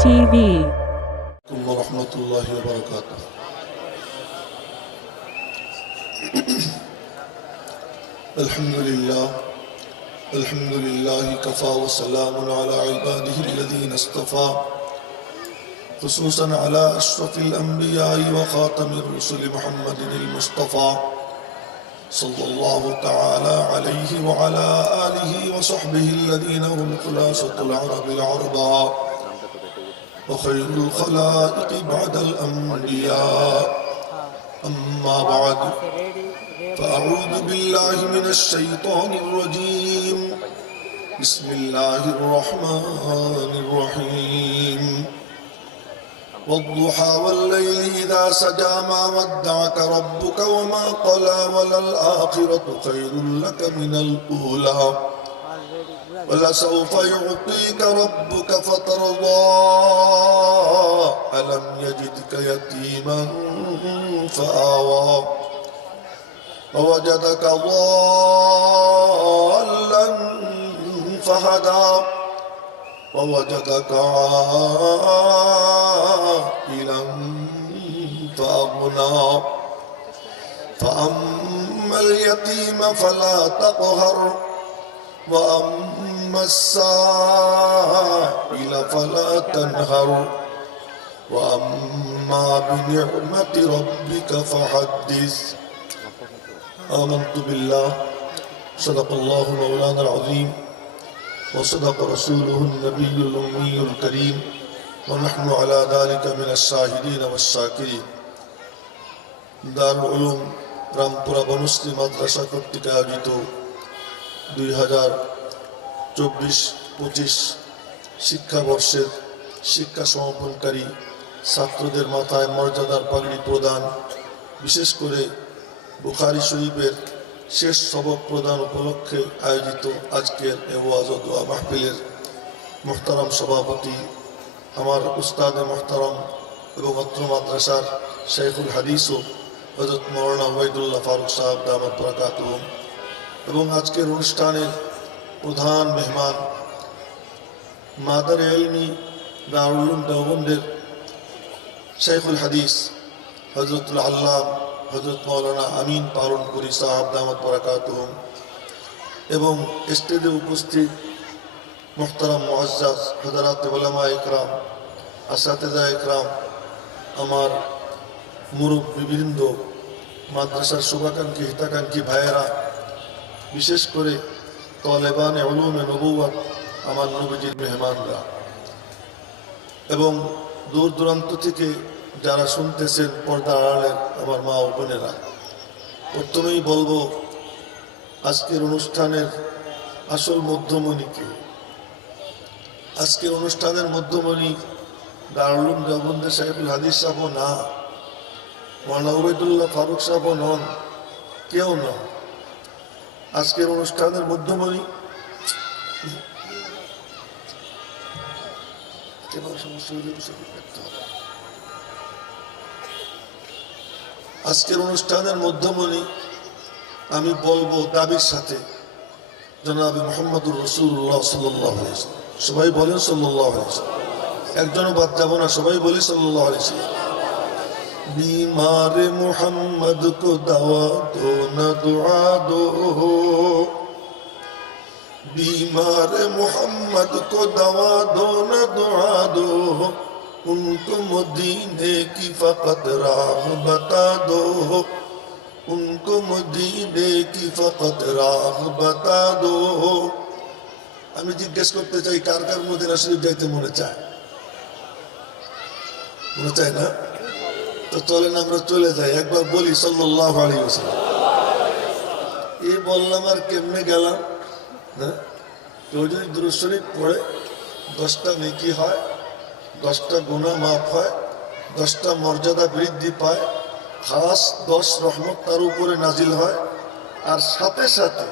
TV. ورحمة الله وبركاته. الحمد لله كفى وسلام على عباده الذين اصطفى خصوصا على أشرف الأنبياء وخاتم الرسل محمد المصطفى صلى الله تعالى عليه وعلى آله وصحبه الذين هم خلاصة العرب العرباء وخير الخلائق بعد الأنبياء. أما بعد فأعوذ بالله من الشيطان الرجيم. بسم الله الرحمن الرحيم. والضحى والليل إذا سجى ما ودعك ربك وما قلى وللآخرة خير لك من الأولى ولسوف يعطيك ربك فترضى ألم يجدك يتيما فآوى ووجدك ضالا فهدى ووجدك عائلا فأغنى فأما اليتيم فلا تقهر وأما السائل فلا تنهر وأما بنعمة ربك فحدث. آمنت بالله صدق الله مولانا العظيم وصدق رسوله النبي الأمي الكريم ونحن على ذلك من الشاهدين والشاكرين. دار العلوم Rampura Banasree মাদ্রাসা কর্তৃক আয়োজিত 2024-25 শিক্ষাবর্ষের শিক্ষা সমাপনকারী ছাত্রদের মাথায় মর্যাদার পাগড়ি প্রদান, বিশেষ করে বুখারী শরীফের শেষ সবক প্রদান উপলক্ষে আয়োজিত আজকের ওয়াজ ও দোয়া মাহফিলের মুহতারাম সভাপতি আমার উস্তাদে মুহতারাম এবং অত্র মাদ্রাসার শাইখুল হাদিস ও হযরত মাওলানা ওবায়দুল্লাহ ফারুক সাহেব দামাত বারাকাতুহুম এবং আজকের অনুষ্ঠানের প্রধান মেহমান মাদার ইলমি দারুল উলুম দেওবন্দের শাইখুল হাদিস হযরতুল আল্লাম হযরত মাওলানা আমিন পালনপুরি সাহেব দামাত বারাকাতুহুম এবং স্টেজে উপস্থিত মুহতারাম মুআজ্জাজ হযরত উলামা ইকরাম, আসাতিজা ইকরাম, আমার মুরব্বিবৃন্দ, মাদ্রাসার শুভাকাঙ্ক্ষী হিতাকাঙ্ক্ষী ভাইয়েরা, বিশেষ করে তালেবানে উলুমে নবুওয়াত আমার নবীজির মেহমানরা এবং দূর দূরান্ত থেকে যারা শুনতেছেন পর্দার আড়ালের আমার মা ও বোনেরা, প্রথমেই বলবো আজকের অনুষ্ঠানের আসল মধ্যমণি কে? আজকের অনুষ্ঠানের মধ্যমণি দারুল উলুম দেওবন্দের সাহেবুল হাদিস সাহেব না, মাওলানা ওবায়দুল্লাহ ফারুক সাহেব নন, কেউ নন। আজকের অনুষ্ঠানের মধ্যমণি আমি বলবো দাবির সাথে জনাবে মুহাম্মদুর রাসূলুল্লাহ সাল্লাল্লাহু আলাইহি ওয়াসাল্লাম। সবাই বলেন সাল্লাল্লাহু আলাইহি ওয়াসাল্লাম। একজনও বাদ যাব না, সবাই বলি সাল্লাল্লাহু আলাইহি ওয়াসাল্লাম। बीमार मोहम्मद को दवा दो न दुआ दो, बीमार मोहम्मद को दवा दो न दुआ दो, उनको मदीने की फकत राह बता दो, उनको मदीने की फकत राह बता दो। আমি জিজ্ঞেস করতে চাই, কার কার মদিনা শরীফ যাইতে মনে চায়? মনে চায় না? তো চলেন আমরা চলে যাই, একবার বলি সাল্লাল্লাহু আলাইহি ওয়াসাল্লাম। এই বললাম আর কেমনে গেলাম? কেউ যদি দুরূদ শরীফ পড়ে 10টা নেকি হয়, 10টা গুনাহ মাফ হয়, 10টা মর্যাদা বৃদ্ধি পায়, খাস 10 রহমত তার উপরে নাজিল হয়, আর সাথে সাথে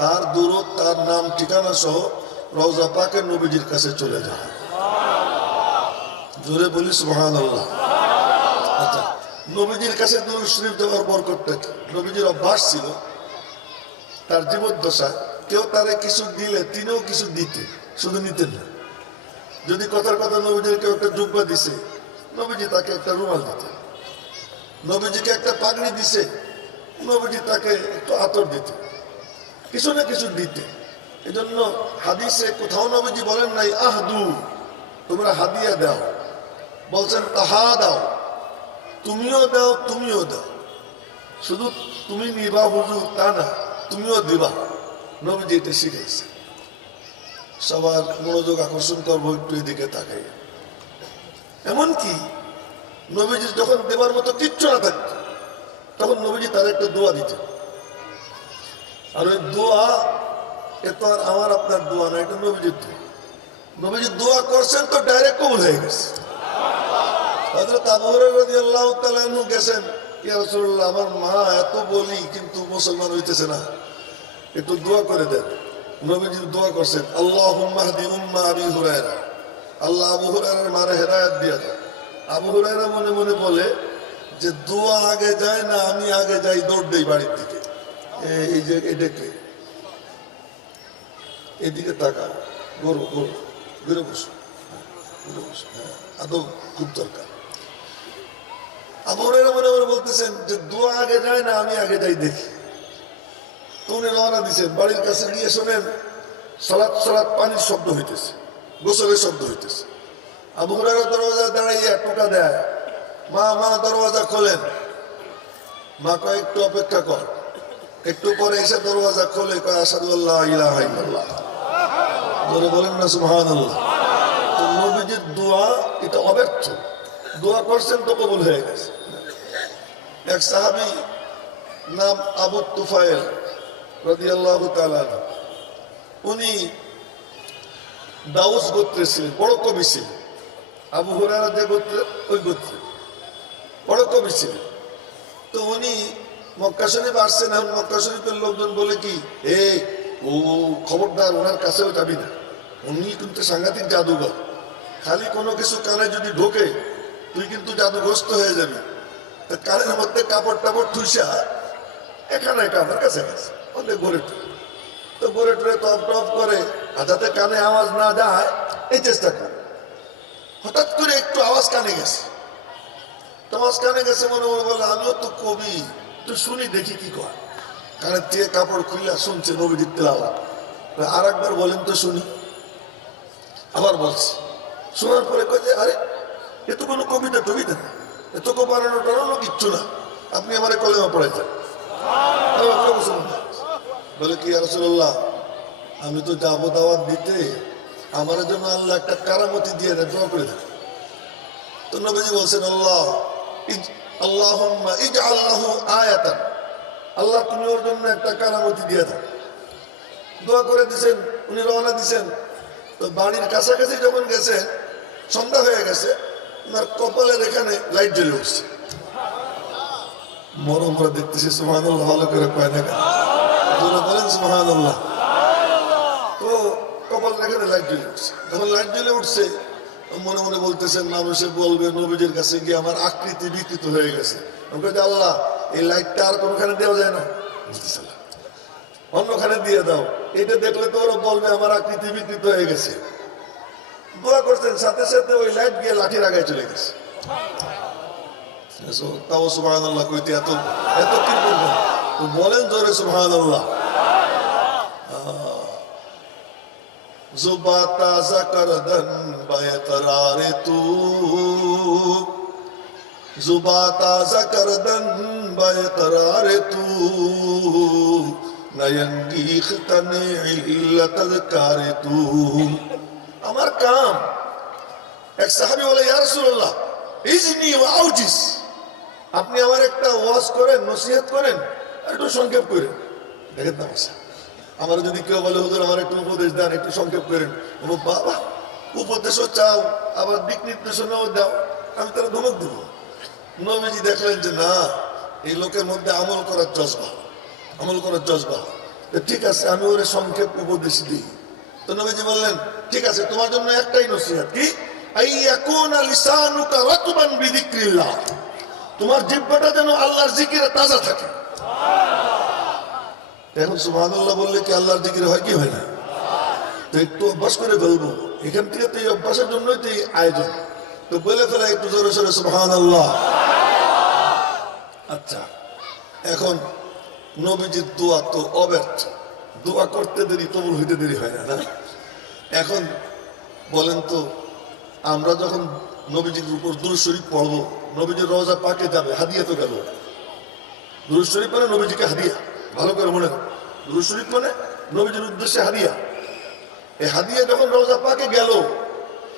তার দুরূদ, তার নাম ঠিকানা সহ রওজা পাকে নবীজির কাছে চলে যায়। জোরে বলি সুবহানাল্লাহ। আচ্ছা, নবীজির কাছে দুরূদ শরীফ দেওয়ার বরকতটা কি? নবীজির অভ্যাস ছিল তার জীবদ্দশায় কেউ তারে কিছু দিলে তিনিও কিছু দিতেন, শুধু নিতেন না। যদি কথার কথা নবীজির কেউ একটা জুব্বা দিছে, নবীজি তাকে একটা রুমাল দিতেন। নবীজিকে একটা পাগড়ি দিছে, নবীজি তাকে একটু আতর দিতেন, কিছু না কিছু দিতে। এই জন্য হাদিসে কোথাও নবীজি বলেন নাই আহদু, তোমরা হাদিয়া দাও, বলছেন তাহা দাও, তুমিও দাও তুমিও দাও। শুধু তুমি নিবা হুজুর তা না, তুমিও দিবা। নবীজি এটা শিখাইছে। সবার মনোযোগ আকর্ষণ করবো একটু এদিকে তাকাই। এমনকি নবীজি যখন দেবার মতো কিচ্ছু না থাকত, তখন নবীজি তার একটা দোয়া দিতেন। আর ওই দোয়া এত আর আমার আপনার দোয়া না, এটা নবীজির দোয়া। নবীজি দোয়া করছেন তো ডাইরেক্ট কবুল হয়ে গেছে। হযরত আবু হুরায়রা রাদিয়াল্লাহু তাআলা আনহু গেছেন, ইয়া রাসূলুল্লাহ, আমার মা এত বলি কিন্তু মুসলমান হইতেছে না, একটু দোয়া করে দেন। নবীজি দোয়া করছেন, আল্লাহুম্মা হদি উম্মা আবি হুরায়রা, আল্লাহ আবু হুরায়রার মারে হেদায়েত দিয়ে দাও। আবু হুরায়রা মনে মনে বলে যে দোয়া আগে যায় না, আমি আগে যাই, দৌড় দেই বাড়ির দিকে। এই যে এটাকে এদিকে তাকাও, গরু গরু ঘুরে বসো, ঘুরে বসো, হ্যাঁ আদৌ খুব দরকার। আবু হুরায়রা মনে মনে বলতেছেন যে দোয়া আগে যায় না, আমি আগে যাই দেখি। তো উনি রওনা দিচ্ছেন, বাড়ির কাছে গিয়ে শোনেন সালাত সালাত পানির শব্দ হইতেছে, গোসলের শব্দ হইতেছে। আবু হুরায়রা দরওয়াজা দাঁড়াইয়া টোকা দেয়, মা মা দরওয়াজা খোলেন। মা কয় একটু অপেক্ষা কর। একটু পরে এসে দরওয়াজা খোলে, কয় আশহাদু আল্লা ইলাহা ইল্লাল্লাহ। জোরে বলেন না সুবহানাল্লাহ। তো নবীজির দোয়া এটা অব্যর্থ, দোয়া করছেন তো কবুল হয়ে গেছে। এক সাহাবী নাম আবু তুফাইল রাদিয়াল্লাহু তাআলা, উনি দাউস গোত্রের ছিলেন, বড় কবি ছিলেন। আবু হুরায়রা যে গোত্রের, ওই গোত্রে বড় কবি ছিলেন। তো উনি মক্কা শরীফ আসছেন। এখন মক্কা শরীফের লোকজন বলে কি, ও খবরদার, ওনার কাছেও যাবি না, উনি কিন্তু সাংঘাতিক জাদুঘর, খালি কোনো কিছু কানে যদি ঢোকে তুই কিন্তু জাদুগ্রস্ত হয়ে যাবি। তো কানের মধ্যে কাপড় টাপড় ঠুসা এখানে আমার কাছে গেছে, অনেক গড়ে টুরে, তো গড়ে টুরে টপ টপ করে, আর যাতে কানে আওয়াজ না যায় এই চেষ্টা করে। হঠাৎ করে একটু আওয়াজ কানে গেছে, আওয়াজ কানে গেছে, মনে মনে বলে আমিও তো কবি, তো শুনি দেখি কি কয়। কানের থেকে কাপড় খুললা শুনছে নবীজির তেলাওয়াত। আর একবার বলেন তো শুনি। আবার বলছে, শোনার পরে কয় যে আরে এ তো কোনো কবিতা টবিতা না, এত বানানো টানানো কিচ্ছু না, আপনি আমার কলেমা পড়াইছেন। বলে কি ইয়া রাসূলুল্লাহ, আমি তো যাবো দাওয়াত দিতে, আমার জন্য আল্লাহ একটা কারামতি দিয়ে দেন, দোয়া করে দেন। তো নবীজি বলছেন আল্লাহুম্মা ইজআল লাহু আয়াতান, আল্লাহ তুমি ওর জন্য একটা কারামতি দিয়ে দাও। দোয়া করে দিছেন, উনি রওনা দিছেন। তো বাড়ির কাছাকাছি যখন গেছে, সন্ধ্যা হয়ে গেছে, ওনার কপালের এখানে লাইট জ্বলে উঠছে। মরম করে দেখতেছি, সুবহানাল্লাহ, ভালো করে কয় না কেন, বলেন সুবহানাল্লাহ। তো কপালের এখানে লাইট জ্বলে উঠছে। যখন লাইট জ্বলে উঠছে, মনে মনে বলতেছেন মানুষে বলবে নবীজির কাছে গিয়ে আমার আকৃতি বিকৃত হয়ে গেছে। আল্লাহ এই লাইটটা আর কোনখানে দেওয়া যায় না, অন্যখানে দিয়ে দাও, এটা দেখলে তো ওরা বলবে আমার আকৃতি বিকৃত হয়ে গেছে। দোয়া করছেন, সাথে সাথে ওই লাইট গিয়ে লাঠির আগায় চলে গেছে। তাও সুবহানাল্লাহ কইতে এত এত কি বলবেন, বলেন জোরে সুবহানাল্লাহ। जुबा ताजा कर दन बेकरार तू, जुबा ताजा कर दन बेकरार तू, नयंगीख तने इल्लतल कारे तू। আমার কাম। এক সাহাবী বলে ইয়া রাসূলুল্লাহ ইজনি ওয়া আউজিস, আপনি আমার একটা ওয়াজ করেন, নসিহত করেন, একটু সংক্ষেপ করেন। দেখেন না ভাষা, আমার যদি কেউ বলে হুজুর আমার একটু উপদেশ দেন, একটু সংক্ষেপ করেন, বাবা উপদেশও চাও আবার দিক নির্দেশনাও দাও, আমি তারা ধমক দেবো। নবীজি দেখলেন যে না, এই লোকের মধ্যে আমল করার জজবা, আমল করার জজবা, ঠিক আছে আমি ওরে সংক্ষেপ উপদেশ দিই। তো নবীজি বললেন ঠিক আছে, তোমার জন্য একটাই নসিহত, কি আইয়াকুনা লিসানুকা রাতবান বিযিকরিল্লাহ, তোমার জিহ্বাটা যেন আল্লাহর জিকিরে তাজা থাকে। এখন সুবহানাল্লাহ বললে কি আল্লাহর জিকির হয় কি হয় না? তো একটু অভ্যাস করে ফেলবো, এখান থেকে তো এই অভ্যাসের জন্যই তো এই আয়োজন। তো বলে ফেলা একটু জোরে সোরে সুবহানাল্লাহ। আচ্ছা, এখন নবীজির দোয়া তো অব্যর্থ, দোয়া করতে দেরি কবুল হইতে দেরি হয় না। এখন বলেন তো, আমরা যখন নবীজির উপর দুরূদ শরীফ পড়বো, নবীজির রওজা পাকে যাবে, হাদিয়া তো গেল। দুরূদ শরীফ মানে নবীজিকে হাদিয়া, ভালো করে মনে রাখো। দুরূদ শরীফ মানে নবীজির উদ্দেশ্যে হাদিয়া। এই হাদিয়া যখন রওজা পাকে গেল,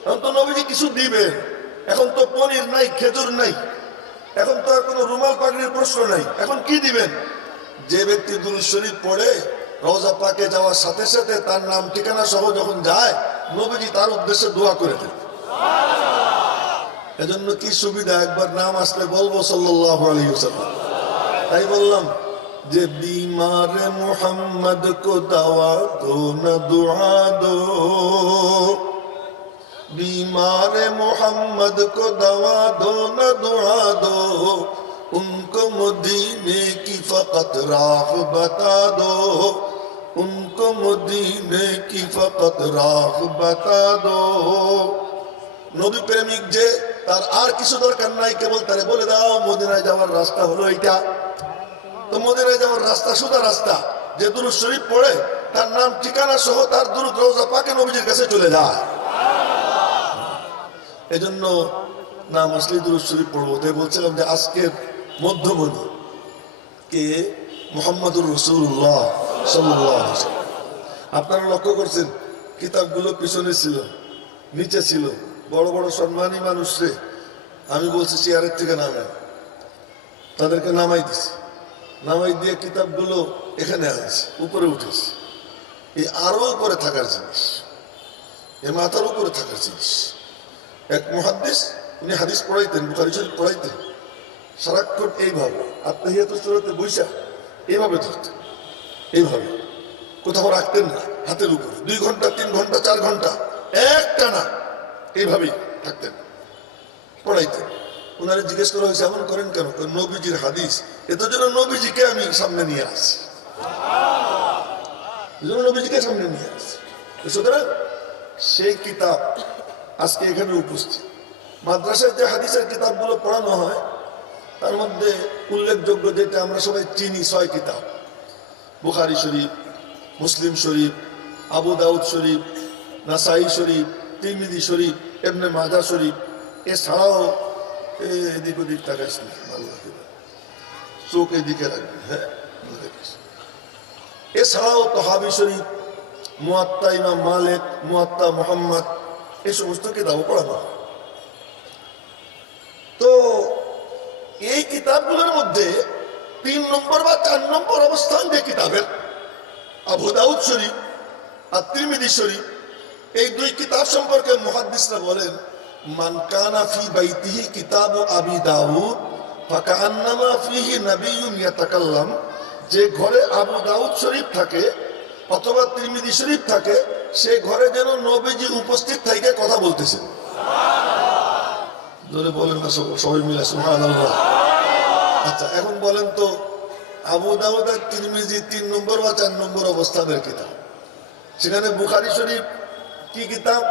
এখন তো নবীজি কিছু দিবেন। এখন তো পনির নাই, খেজুর নাই, এখন তো আর কোনো রুমাল পাগড়ির প্রশ্ন নাই। এখন কি দিবেন? যে ব্যক্তি দুরূদ শরীফ পড়ে রওজা পাকে যাওয়ার সাথে সাথে তার নাম ঠিকানা সহ যখন যায়, নবীজি তার উদ্দেশ্যে দোয়া করে দেন। এজন্য কি সুবিধা, একবার নাম আসলে বলবো সাল্লাল্লাহু আলাইহি ওয়াসাল্লাম। তাই বললাম যে बीमार मोहम्मद को दवा दो न दुआ दो, बीमार मोहम्मद को दवा दो न दुआ दो, उनको मदीने की फकत राह बता दो, उनको मदीने की फकत राह बता दो। নবী প্রেমিক যে, তার আর কিছু দরকার নাই, কেবল তারে বলে দাও মদিনায় যাওয়ার রাস্তা হলো এটা। তো মদিনায় যাওয়ার রাস্তা সোজা রাস্তা, যে দুরূদ শরীফ পড়ে তার নাম ঠিকানা সহ তার দুরূদ রওজা পাকে নবীজির কাছে চলে যায়। এজন্য নাম আসলে দুরূদ শরীফ পড়বো। তাই বলছিলাম যে আজকের মধ্যমণি কে মুহাম্মদুর রাসূলুল্লাহ সাল্লাল্লাহু আলাইহি ওয়াসাল্লাম। আপনারা লক্ষ্য করছেন কিতাবগুলো পিছনে ছিল, নিচে ছিল। বড় বড় সম্মানী মানুষরে আমি বলছি চেয়ারের থেকে নামে, তাদেরকে নামাই দিছি, নামাই দিয়ে কিতাবগুলো এখানে আছে, উপরে উঠেছে। এই আরো উপরে থাকার জিনিস, এ মাথার উপরে থাকার জিনিস। এক মুহাদ্দিস, উনি হাদিস পড়াইতেন, বুখারী শরীফ পড়াইতেন, সারাক্ষণ এইভাবে আত্মাহিয়াতুস সুরাতে বইসা এইভাবে ধরতেন, এইভাবে কোথাও রাখতেন না, হাতের উপরে 2 ঘন্টা 3 ঘন্টা 4 ঘন্টা একটানা এইভাবেই থাকতেন, পড়াইতেন। ওনারা জিজ্ঞেস করা হয়েছে এমন করেন কেন? নবীজির হাদিস, এত জন্য নবীজিকে আমি সামনে নিয়ে আসছি, নবীজিকে সামনে নিয়ে আসছি। সুতরাং সেই কিতাব আজকে এখানে উপস্থিত। মাদ্রাসায় যে হাদিসের কিতাবগুলো পড়ানো হয় তার মধ্যে উল্লেখযোগ্য যেটা আমরা সবাই চিনি 6 কিতাব: বুখারী শরীফ, মুসলিম শরীফ, আবু দাউদ শরীফ, নাসাই শরীফ, তিরমিজি শরীফ, ইবনে মাজাহ শরীফ। এছাড়াও এদিক ওদিক তাকাইস না, চোখ এদিকে রাখবি, হ্যাঁ। এছাড়াও তহাবি শরীফ, মুয়াত্তা ইমাম মালিক, মুয়াত্তা মুহাম্মদ, এই সমস্ত কিতাব পড়ানো হয়। তো এই কিতাবগুলোর মধ্যে 3 নম্বর বা 4 নম্বর অবস্থান যে কিতাবের, আবু দাউদ শরীফ আর তিরমিজি শরীফ, এই 2 কিতাব সম্পর্কে মুহাদ্দিসরা বলেন, মান কানা ফি বাইতিহি কিতাবু আবি দাউদ ফাকান্নামা ফিহি নাবিয়্যুন ইয়াতাকাল্লাম। যে ঘরে আবু দাউদ শরীফ থাকে অথবা তিরমিজি শরীফ থাকে, সে ঘরে যেন নবীজি উপস্থিত থেকে কথা বলতেছেন। জোরে বলেন না সবাই মিলে সুবহানাল্লাহ। আচ্ছা, এখন বলেন তো আবু দাউদ আর তিরমিজি 3 নম্বর বা 4 নম্বর অবস্থানের কিতাব, সেখানে বুখারী শরীফ কি কিতাব?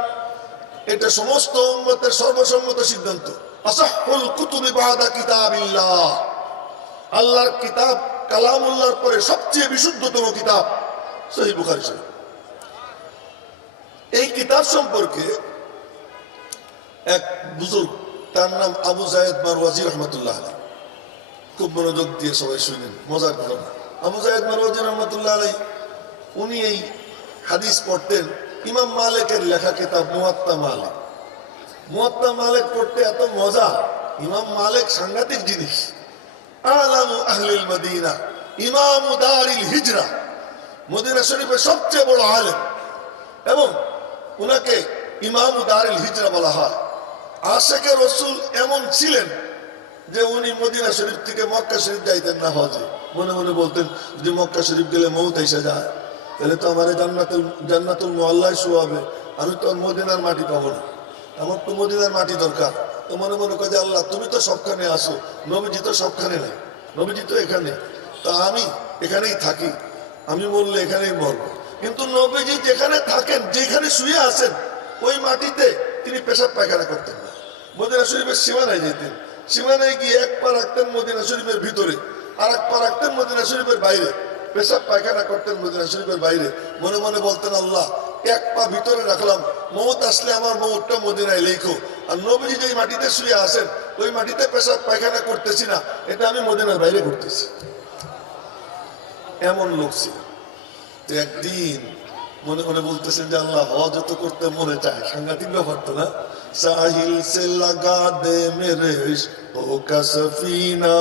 এটা সমস্ত উম্মতের সর্বসম্মত সিদ্ধান্ত, আসাহুল কুতুবি বাদা কিতাবিল্লাহ, আল্লাহর কিতাব কালামুল্লাহর পরে সবচেয়ে বিশুদ্ধতম কিতাব সহিহ বুখারী শরীফ। এই কিতাব সম্পর্কে এক বুজুর্গ, তার নাম আবু যায়েদ মারওয়াজি রাহমাতুল্লাহ আলাইহি, খুব মনোযোগ দিয়ে সবাই শুনেন, মজার ঘটনা। আবু যায়েদ মারওয়াজি রাহমাতুল্লাহ আলাইহি উনি এই হাদিস পড়তেন ইমাম মালিকের লেখা কিতাব মুয়াত্তা মালিক। মুয়াত্তা মালিক পড়তে এত মজা, ইমাম মালিক সাংঘাতিক জিনিস। আলামু আহলিল মদিনা, ইমামু দারিল হিজরা, মদিনা শরীফের সবচেয়ে বড় আলেম, এবং উনাকে ইমামু দারিল হিজরা বলা হয়। আশিকে রাসূল এমন ছিলেন যে উনি মদিনা শরীফ থেকে মক্কা শরীফ যাইতেন না হজে। মনে মনে বলতেন, যদি মক্কা শরীফ গেলে মউত এসে যায়, তাহলে তো আমার জান্নাতুল মুআল্লায় শোয়াবে, আমি তো মদিনার মাটি পাবো না, আমার তো মদিনার মাটি দরকার। তো মনে মনে করে, আল্লাহ তুমি তো সবখানে আসো, নবীজি তো সবখানে নেই, নবীজি তো এখানে, তা আমি এখানেই থাকি, আমি মরলে এখানেই মরবো। কিন্তু নবীজি যেখানে থাকেন, যেখানে শুয়ে আছেন, ওই মাটিতে তিনি পেশাব পায়খানা করতেন না। মদিনা শরীফের সীমানায় যেতেন, সীমানায় গিয়ে এক পা রাখতেন মদিনা শরীফের ভিতরে, আর এক পা রাখতেন মদিনা শরীফের বাইরে। পেশাব পায়খানা করতেন মদিনা শরীফের বাইরে। মনে মনে বলতেন, আল্লাহ, এক পা ভিতরে রাখলাম, মৌত আসলে আমার মৌতটা মদিনায় লেখো। আর নবীজি যে মাটিতে শুয়ে আসেন, ওই মাটিতে পেশাব পায়খানা করতেছি না, এটা আমি মদিনার বাইরে করতেছি। এমন লোক ছিল। তো একদিন মনে মনে বলতেছেন যে আল্লাহ, হজ তো করতে মনে চায়, সাংঘাতিক ব্যাপার তো না। সাহিল সে লাগা দে মেরে ইশকো কা সফিনা,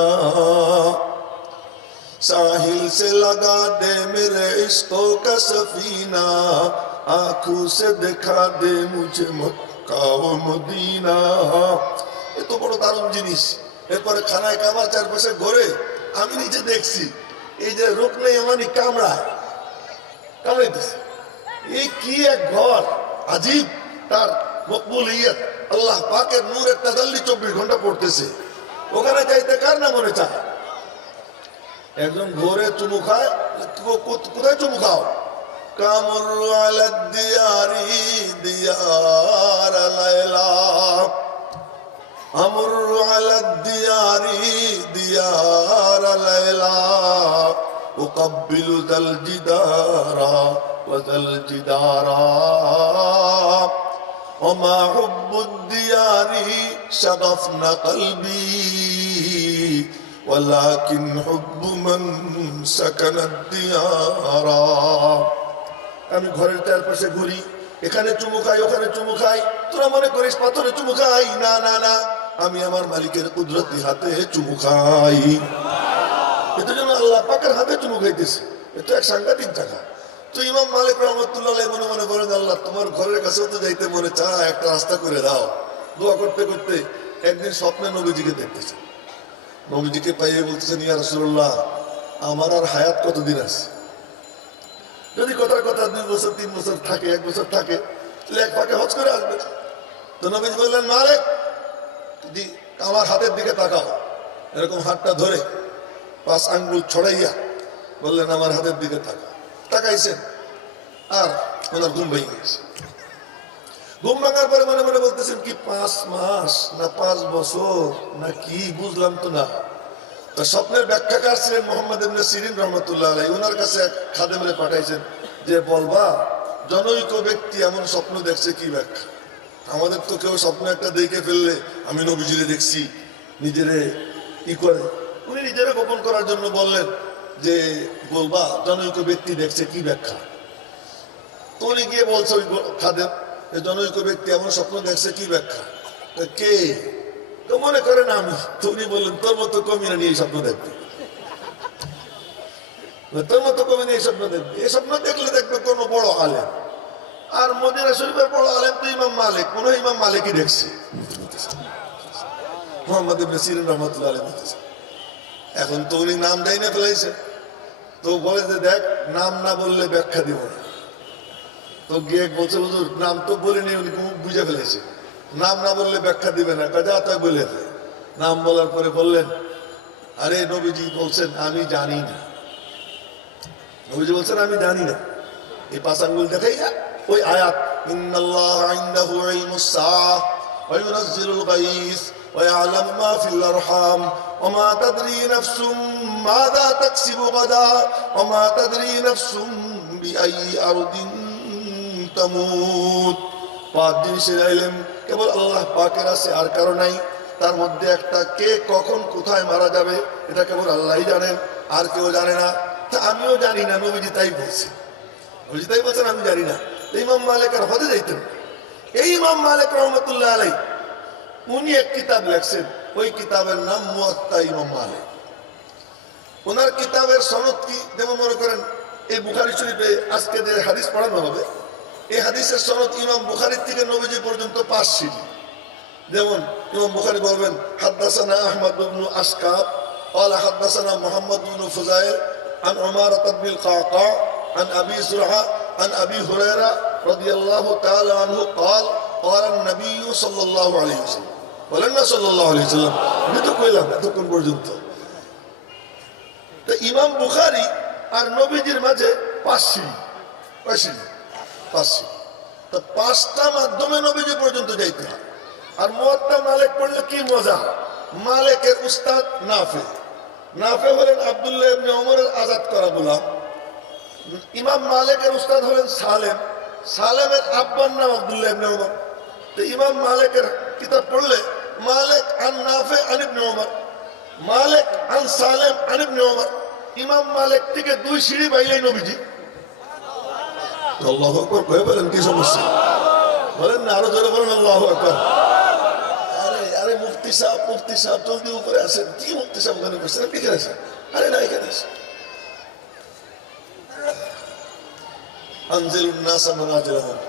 साहिल से लगा दे मेरे इश्कों का सफीना, आंखों से दिखा दे मुझे मक्का व मदीना। এ তো বড় দারুণ জিনিস। এরপরে খানায় কাবার চারপাশে ঘোরে, আমি নিজে দেখছি এই যে রুকনে ইয়ামানি কামড়াইতেছে। এই কি এক ঘর, আজীব তার মকবুলিয়ত, আল্লাহ পাকের নূরের তাজাল্লি 24 ঘন্টা পড়তেছে। ওখানে যাইতে কার না মনে চায়? একজন ঘরে চুমু খায়, কোথায় চুমু খাও? কামর আলাদ দিয়ারি দিয়ার লাইলা, আমর আলাদ দিয়ারি দিয়ার লাইলা, উকাব্বিলু দাল জিদারা ওয়া দাল জিদারা, ওমা হুব্বুদ দিয়ারি শাগাফনা কলবি, ওয়ালাকিন হুব্বু মান সাকানাদ দিয়ারা। আমি ঘরের চারপাশে ঘুরি, এখানে চুমু খাই, ওখানে চুমু খাই, তোরা মনে করিস পাথরে চুমু খাই? না না না, আমি আমার মালিকের কুদরতি হাতে চুমু খাই। এটার জন্য আল্লাহ পাকের হাতে চুমু খাইতেছে। এটা এক সাংঘাতিক জায়গা। তো ইমাম মালিক রহমতুল্লাহ মনে মনে বলেন, আল্লাহ, তোমার ঘরের কাছেও তো যাইতে মনে চায়, একটা রাস্তা করে দাও। দোয়া করতে করতে একদিন স্বপ্নে নবীজিকে দেখতেছে। নবীজিকে পাইয়ে বলতেছেন, ইয়া রাসূলুল্লাহ, আমার আর হায়াত কতদিন আছে? যদি কথার কথা 2 বছর 3 বছর থাকে, 1 বছর থাকে, তাহলে এক ফাঁকে হজ করে আসবে। তো নবীজি বললেন, মালিক, আমার হাতের দিকে তাকাও। এরকম হাতটা ধরে 5 আঙ্গুল ছড়াইয়া বললেন, আমার হাতের দিকে তাকাও। তাকাইছেন, আর ওনার ঘুম ভেঙে গেছে। ঘুম ভাঙার পরে মনে মনে বলতেছেন, কি 5 মাস না 5 বছর না কি, বুঝলাম তো না। তো স্বপ্নের ব্যাখ্যাকার ছিলেন মুহাম্মদ ইবনে সিরিন রহমতুল্লাহ আলাইহি। ওনার কাছে এক খাদেমরে পাঠাইছেন যে, বলবা জনৈক ব্যক্তি এমন স্বপ্ন দেখছে, কি ব্যাখ্যা? আমাদের তো কেউ স্বপ্ন একটা দেখে ফেললে, আমি নবীজিরে দেখছি, নিজেরে ই করে। উনি নিজেরা গোপন করার জন্য বললেন যে, বলবা জনৈক ব্যক্তি দেখছে, কি ব্যাখ্যা? তো উনি গিয়ে বলছে ওই খাদেম, জনৈক ব্যক্তি এমন স্বপ্ন দেখছে, কি ব্যাখ্যা? কে? তো মনে করেন আমি। তো উনি বললেন, তোর মতো কমিনা নিয়ে এই স্বপ্ন দেখবে, তোর মতো কমিনা এই স্বপ্ন দেখবে। এই স্বপ্ন দেখলে দেখবে কোন বড় আলেম। আর মদিনা শরীফের বড় আলেম তো ইমাম মালিক, মনে হয় ইমাম মালিকই দেখছে, মুহাম্মদ ইবনে সিরিন রহমাতুল্লাহ আলাইহি বলতেছে। এখন তো উনি নাম দেয় না ফেলাইছে। তো বলে যে, দেখ, নাম না বললে ব্যাখ্যা দিব না। তো গিয়ে বলছে, হুজুর, নাম তো বলিনি, উনি বুঝে ফেলেছে, নাম না বললে ব্যাখ্যা দিবে না। কাজা তাই বলে নাম বলার পরে বললেন, আরে নবীজি বলছেন আমি জানি না। নবীজি বলছেন আমি জানি না। এই 5 আঙ্গুল দেখাইয়া ওই আয়াত, ইন্নাল্লাহা ইনদাহু ইলমুস সাআহ ওয়া ইউনাজ্জিলুল গায়স ওয়া ইয়ালামু মা ফিল আরহাম ওয়া মা তাদরি নাফসুম মাযা তাকসিবু গাদা ওয়া মা তাদরি নাফসুম বিআইয়ি আরদিন তামুত। 5 জিনিসের ইলম কেবল আল্লাহ পাকের আছে, আর কারো নাই। তার মধ্যে একটা, কে কখন কোথায় মারা যাবে এটা কেবল আল্লাহই জানেন, আর কেউ জানে না। তা আমিও জানি না, নবীজি তাই বলছেন। নবীজি তাই বলছেন, আমি জানি না। ইমাম মালিক আর হজে যাইতেন। এই ইমাম মালিক রহমতুল্লাহ আলাইহি উনি এক কিতাব লেখছেন, ওই কিতাবের নাম মুয়াত্তা ইমাম মালিক। ওনার কিতাবের সনদ কি? যেমন মনে করেন এই বুখারী শরীফে আজকে যে হাদিস পড়ানো হবে, এই হাদিসের সনদ ইমাম বুখারীর থেকে নবীজি পর্যন্ত 5 সিঁড়ি। যেমন ইমাম বুখারী বলবেন, হাদ্দাসানা আহমদ ইবনে আসকাব قال حدثنا محمد بن فضيل عن عمارة بن القعقاع عن أبي زرعة عن أبي هريرة رضي الله تعالى عنه قال قال النبي صلى الله عليه وسلم ولنا صلى الله عليه وسلم এতো কইলাম এতক্ষণ পর্যন্ত। তো ইমাম বুখারী আর নবীজির মাঝে 5 সিঁড়ি। কয় সিঁড়ি? 5 সিঁড়ি। তো 5টা মাধ্যমে নবীজি পর্যন্ত যাইতে হয়। আর মুয়াত্তা মালিক পড়লে কি মজা! মালিকের উস্তাদ নাফে, নাফে হলেন আব্দুল্লাহ ইবনে ওমরের আজাদ করা গোলাম। ইমাম মালিকের উস্তাদ হলেন সালেম, সালেমের আব্বার নাম আব্দুল্লাহ ইবনে ওমর। তো ইমাম মালিকের কিতাব পড়লে মালিক আন নাফে আন ইবনে ওমর, মালিক আন সালেম আন ইবনে ওমর। ইমাম মালিক থেকে 2 সিঁড়ি বাইলেই নবীজি। আল্লাহু আকবার কয়ে বলেন, কি সমস্যা? বলেন না, আরো জোরে বলেন আল্লাহু আকবার। আরে মুফতি সাহেব জলদি উপরে আসেন। কি মুফতি সাহেব ওখানে বসেন? আপনি এখানে আসেন। আরে না, এখানে আসেন।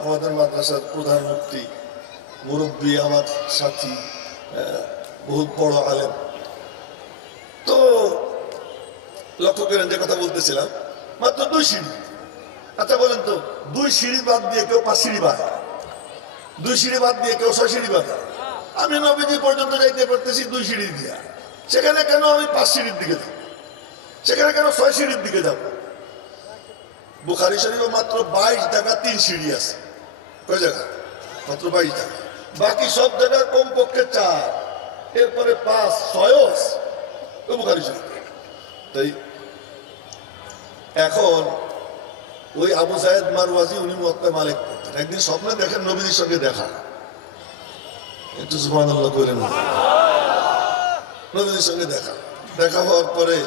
আমাদের মাদ্রাসার প্রধান মুফতি, মুরব্বী, আমার সাথী, বহুত বড় আলেম। তো লক্ষ্য করেন যে কথা বলতেছিলাম, মাত্র 2 সিঁড়ি। আচ্ছা বলেন তো, 2 সিঁড়ি বাদ দিয়ে কেউ 5 সিঁড়ি বাঁধে? 2 সিঁড়ি বাদ দিয়ে কেউ 6 সিঁড়ি বাঁধে? আমি নবীজি পর্যন্ত যাইতে পারতেছি 2 সিঁড়ি দিয়া, সেখানে কেন আমি 5 সিঁড়ির দিকে যাব? সেখানে কেন 6 সিঁড়ির দিকে যাব? বুখারী শরীফে মাত্র 22 জায়গা 3 সিঁড়ি আছে। কয় জায়গা? মাত্র 22 জায়গা। বাকি সব জায়গায় কমপক্ষে 4, এরপরে 5, 6 আছে বুখারী শরীফে। তাই এখন ওই আবু সাইদ মারওয়াজি উনি মুয়াত্তা মালিক পড়তেন। একদিন স্বপ্নে দেখেন নবীর সঙ্গে দেখা। একটু সুবহানাল্লাহ কইলেন। নবীর সঙ্গে দেখা হওয়ার পরে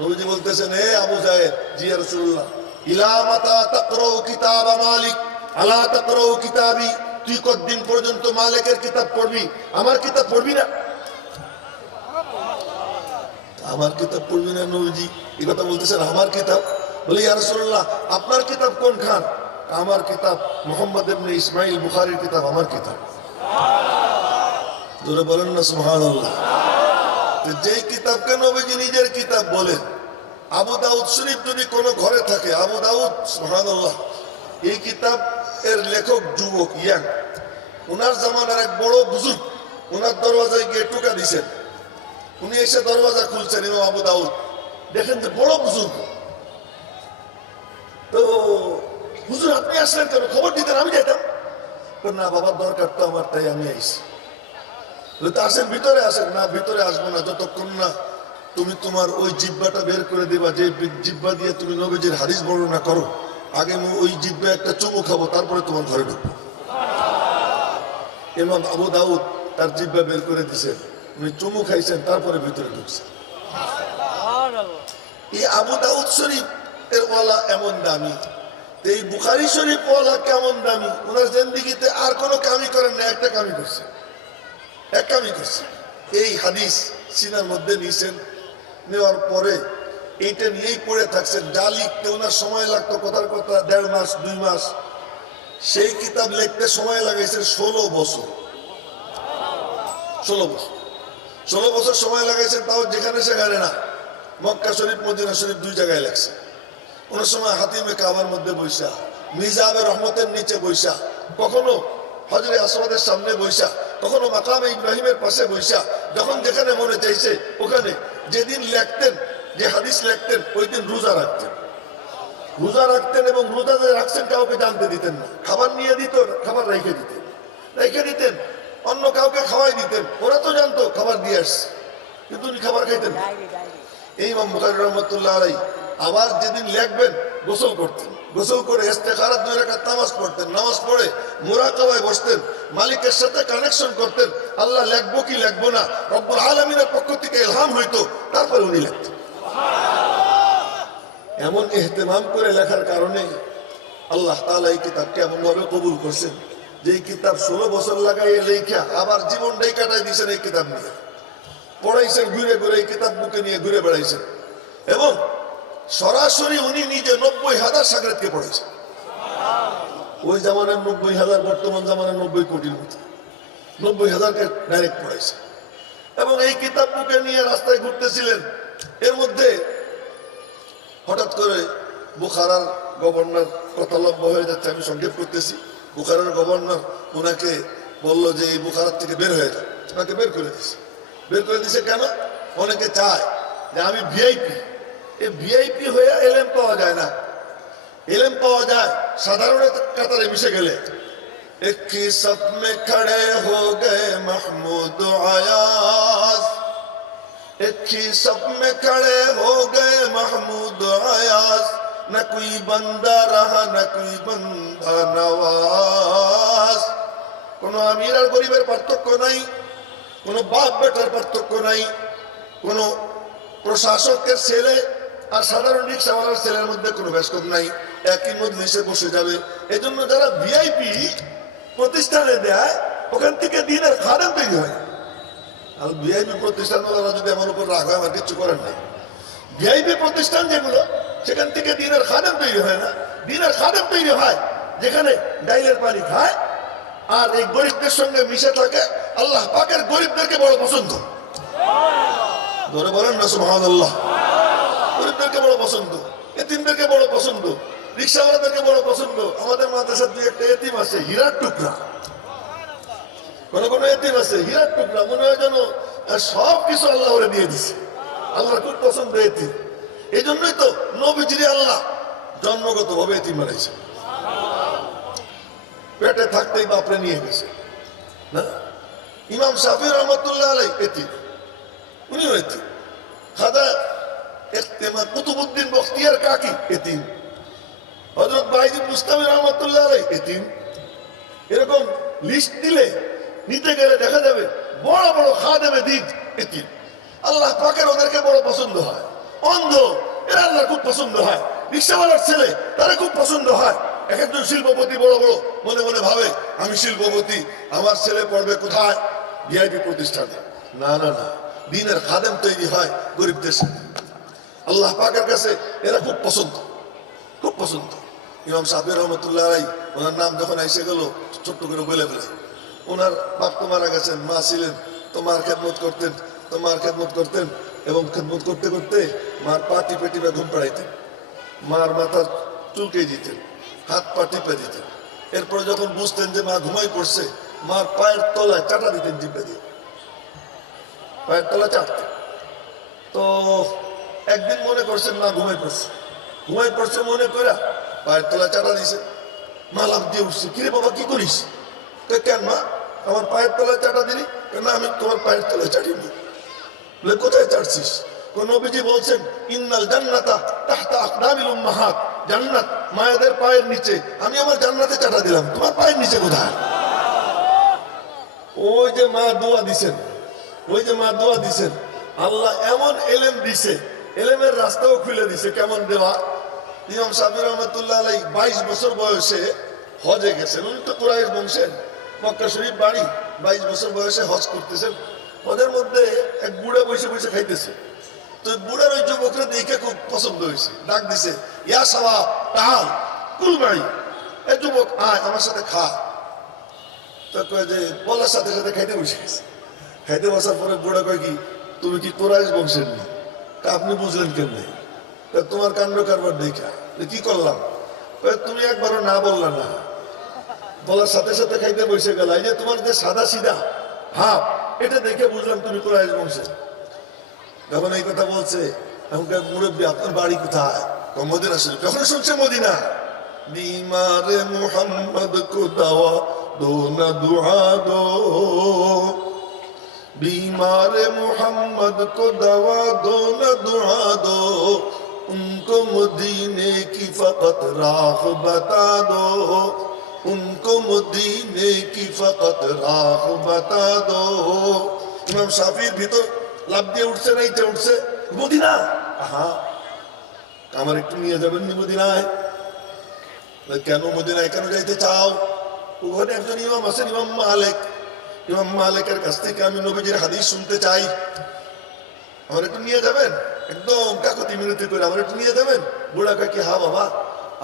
নবীজি বলতেছেন, হে আবু সাইদ, জি ইয়া রাসূলুল্লাহ, ইলা মাতা তাকরাউ কিতাব মালিক আলা তাকরাউ কিতাবি, তুই কতদিন পর্যন্ত মালিকের কিতাব পড়বি, আমার কিতাব পড়বি না? আমার কিতাব পড়বি না নবীজি? এই কথা বলতেছেন, আমার কিতাব? বলি ইয়া রাসূলুল্লাহ, আপনার কিতাব কোনখান? আমার কিতাব মুহাম্মদ ইবনে ইসমাঈল বুখারীর কিতাব আমার কিতাব। জোরে বলেন না সুবহানাল্লাহ। যেই কিতাবকে নবীজি নিজের কিতাব বলেন, আবু দাউদ শরীফ যদি কোনো ঘরে থাকে, আবু দাউদ, সুবহানাল্লাহ, এই কিতাব এর লেখক যুবক, ইয়াং, উনার জামানার এক বড় বুজুর্গ উনার দরওয়াজায় গিয়ে টোকা দিছেন। উনি এসে দরওয়াজা খুলছেন, ইমাম আবু দাউদ দেখেন যে বড় বুজুর্গ। তো হুজুর আপনি আসলেন কেন? খবর দিতেন, আমি যেতাম। না বাবার দরকার তো আমার, তাই আমি আইছি। আসেন, ভিতরে আসেন। না, ভিতরে আসবো না যতক্ষণ না তুমি তোমার ওই জিহ্বাটা বের করে দিবা, যে জিহ্বা দিয়ে তুমি নবীজির হাদিস বর্ণনা করো। আগে ওই জিহ্বা একটা চুমু খাবো, তারপরে তোমার ঘরে ঢুকবো। ইমাম আবু দাউদ তার জিহ্বা বের করে দিছেন, উনি চুমু খাইছেন, তারপরে ভিতরে ঢুকছেন। এই আবু দাউদ শরীফ এর ওয়ালা এমন দামি, এই বুখারী শরীফ ওয়ালা কেমন দামি। ওনার জিন্দেগিতে আর কোনো কামই করেন না, একটা কামই করছে, এক কামই করছে। এই হাদিস সিনার মধ্যে নিয়েছেন, নেওয়ার পরে এইটা নিয়েই পড়ে থাকছেন। যা লিখতে ওনার সময় লাগতো, কথার কথা 1.5 মাস 2 মাস, সেই কিতাব লিখতে সময় লাগাইছেন 16 বছর। 16 বছর সময় লাগাইছেন, তাও যেখানে সেখানে না। মক্কা শরীফ, মদিনা শরীফ 2 জায়গায় লাগছে। কোন সময় হাতিমে কাবার মধ্যে বৈশা, মিজাবে রহমতের নিচে বৈশা, কখনো হজরে আসওয়াদের সামনে বৈশা, কখনো মাকামে ইব্রাহিমের পাশে বৈশা, যখন যেখানে মনে চাইছে ওখানে। যেদিন লেখতেন, যে হাদিস লেখতেন, ওই দিন রোজা রাখতেন। এবং রোজা যে রাখছেন কাউকে জানতে দিতেন না। খাবার নিয়ে দিত, খাবার রেখে দিতেন, অন্য কাউকে খাওয়াই দিতেন। ওরা তো জানতো খাবার দিয়ে আসছে, কিন্তু উনি খাবার খাইতেন না। এই ইমাম বুখারী রাহমাতুল্লাহ আলাইহি আবার যেদিন লেখবেন, গোসল করতেন, গোসল করে ইস্তেখারাত 2 রাকাত নামাজ পড়তেন, নামাজ পড়ে মুরাকাবায় বসতেন, মালিকের সাথে কানেকশন করতেন। আল্লাহ লেখবো কি লেখবো না, রব্বুল আলামিনের পক্ষ থেকে ইলহাম হইতো, তারপরে উনি লিখতেন। এমন ইহতিমাম করে লেখার কারণে আল্লাহ তাআলা এই কিতাবকে এমন ভাবে কবুল করছেন যে এই কিতাব 16 বছর লাগাইয়ে লেখা আবার জীবনটাই কাটাই দিয়েছেন এই কিতাব নিয়ে। পড়াইছেন, ঘুরে ঘুরে এই কিতাব বুকে নিয়ে ঘুরে বেড়াইছেন, এবং সরাসরি উনি নিজে 90,000 শাগিরদকে পড়াইছেন। ওই জামানার 90,000, বর্তমান জামানার 90 কোটির মতো 90,000কে ডাইরেক্ট পড়াইছেন। এবং এই কিতাব বুকে নিয়ে রাস্তায় ঘুরতেছিলেন। এর মধ্যে হঠাৎ করে বুখারার গভর্নর, কথা লম্বা হয়ে যাচ্ছে, আমি সংক্ষেপ করতেছি। বুখারার গভর্নর ওনাকে বললো যে এই বুখারার থেকে বের হয়ে যায়। ওনাকে বের করে দিছে। কেন? অনেকে চায় যে আমি ভিআইপি, এই ভিআইপি হয়ে এলএম পাওয়া যায় না। এলএম পাওয়া যায় সাধারণ কাতারে মিশে গেলে एक ही सब में खड़े हो गए महमूद अयाज एक ही सब में खड़े हो गए महमूद अयाज न कोई बंदा रहा न कोई बंदा नवाज কোনো আমির আর গরিবের পার্থক্য নাই কোনো বাপ বেটার পার্থক্য নাই কোনো প্রশাসকের ছেলে আর সাধারণ রিকশাওয়ালার ছেলের মধ্যে কোনো ব্যস্তক নাই একই মজলিসে বসে যাবে এজন্য যারা ভিআইপি প্রতিষ্ঠানে দেয় ওখান থেকে দিনের খাদেম তৈরি হয় আর ভিআইপি প্রতিষ্ঠানওয়ালা যদি আমার উপর রাগ হয় আমার কিচ্ছু করার নাই ভিআইপি প্রতিষ্ঠান যেগুলো সেখান থেকে দিনের খাদেম তৈরি হয় না দিনের খাদেম তৈরি হয় যেখানে ডাইলের পানি খায় আর এই গরিবদের সঙ্গে মিশে থাকে আল্লাহ পাকের গরিবদেরকে বড় পছন্দ ধরে বলেন না সুবহানাল্লাহ গরিবদেরকে বড় পছন্দ এতিমদেরকে বড় পছন্দ রিক্সাওয়ালাদেরকে বড় পছন্দ আমাদের মাদ্রাসার দুই একটা এতিম আছে হীরার টুকরা কোন কোন এতিম আছে হীরার টুকরা মনে হয় যেন সব কিছু আল্লাহ ওরে দিয়ে দিছে আল্লাহ খুব পছন্দ এতিম এই জন্যই তো নবীজির আল্লাহ জন্মগত ভাবে এতিম বানাইছে পেটে থাকতেই বাপরে নিয়ে গেছে না ইমাম শাফি রহমতুল্লাহ আলাইহি এতিম উনিও এতিম খাজা ইখতিমা কুতুবউদ্দিন বখতিয়ার কাকি এতিম হযরত বাইজিদ মুস্তামি রহমতুল্লাহ আলাইহি এতিম এরকম লিস্ট দিলে নিতে গেলে দেখা যাবে বড় বড় খাদেমে দিন এতিম আল্লাহ পাকের ওদেরকে বড় পছন্দ হয় অন্ধ এরা আল্লাহ খুব পছন্দ হয় রিকশাওয়ালার ছেলে তারা খুব পছন্দ হয় এক একজন শিল্পপতি বড় বড় মনে মনে ভাবে আমি শিল্পপতি আমার ছেলে পড়বে কোথায় ভিআইপি প্রতিষ্ঠানে না না না দিনের খাদেম তৈরি হয় গরিবদের সাথে আল্লাহ পাকের কাছে এরা খুব পছন্দ খুব পছন্দ ইমাম শাফি রহমতুল্লাহ আলাইহি ওনার নাম যখন এসে গেল ছোট্ট করে বলে ফেলে ওনার বাপ তো মারা গেছেন মা ছিলেন তোমার খেদমত করতেন এবং খেদমত করতে করতে মার পা টিপে টিপে ঘুম পাড়াইতেন মার মাথার চুলকে দিতেন হাত পা টিপে দিতেন এরপরে যখন বুঝতেন যে মা ঘুমাই পড়ছে মার পায়ের তলায় চাটা দিতেন টিপে দিয়ে পায়ের তলায় চাটতেন তো একদিন মনে করছেন মা ঘুমাই পড়ছে মনে করে পায়ের তলায় চাটা দিছে মা লাভ দিয়ে উঠছে কিরে বাবা কি করিস কেন মা আমার পায়ের তলায় চাটা দিলি না আমি তোমার পায়ের তলায় চাটিনি বলে কোথায় চাটছিস নবীজি বলছেন ইন্নাল জান্নাতা তাহতা আকদামিল উম্মাহাত জান্নাত মায়েদের পায়ের নিচে আমি আমার জান্নাতে চাটা দিলাম তোমার পায়ের নিচে কোথায় ওই যে মা দোয়া দিছেন আল্লাহ এমন এলেম দিছে এলেমের রাস্তাও খুলে দিছে কেমন দেওয়া ইমাম শাফি রহমতুল্লাহ আলাইহি 22 বছর বয়সে হজে গেছেন উনি তো কুরাইশ বংশের মক্কা শরীফ বাড়ি 22 বছর বয়সে হজ করতেছেন ওদের মধ্যে এক বুড়া বসে বসে খাইতেছে তো বুড়ার ওই যুবকরা দেখে খুব পছন্দ হয়েছে ডাক দিছে ইয়া সাবা তাহাল কুল মাই এ যুবক আয় আমার সাথে খা তো কয় যে বলার সাথে সাথে খাইতে বসে গেছে খাইতে বসার পরে বুড়া কয় কি তুমি কি কুরাইশ বংশের নি আপনি বুঝলেন কেমনে তোমার কাণ্ড কারবার দেখা কি করলাম তুমি একবারও না বললা না বলার সাথে সাথে খাইতে বসে গেল এই যে তোমার যে সাদা সিধা ভাব এটা দেখে বুঝলাম তুমি কুরাইশ বংশের যখন এই কথা বলছে এখনকার মুরব্বী আপনার বাড়ি কোথায় মদিনা শরীফ যখন শুনছে মদিনা বিমারে মুহাম্মদ কো দাওয়া দো না দুআ দো बीमार मोहम्मद को दवा दो न दुआ दो उनको मदीने की फकत राह बता दो उनको मदीने की फकत राह बता दो इमाम शाफिर भीतर लाभ দিয়ে উঠছে না ইতে উঠছে মদিনা আহা আমার একটু নিয়ে যাবেন নি মদিনায় কেন মদিনায় কেন যাইতে চাও ওখানে একজন ইমাম আছেন ইমাম মালিকের কাছ থেকে আমি নবীজির হাদিস শুনতে চাই আমার একটু নিয়ে যাবেন একদম কাকতি মিনতি করে আমার একটু নিয়ে যাবেন বুড়া কয় কি হ্যাঁ বাবা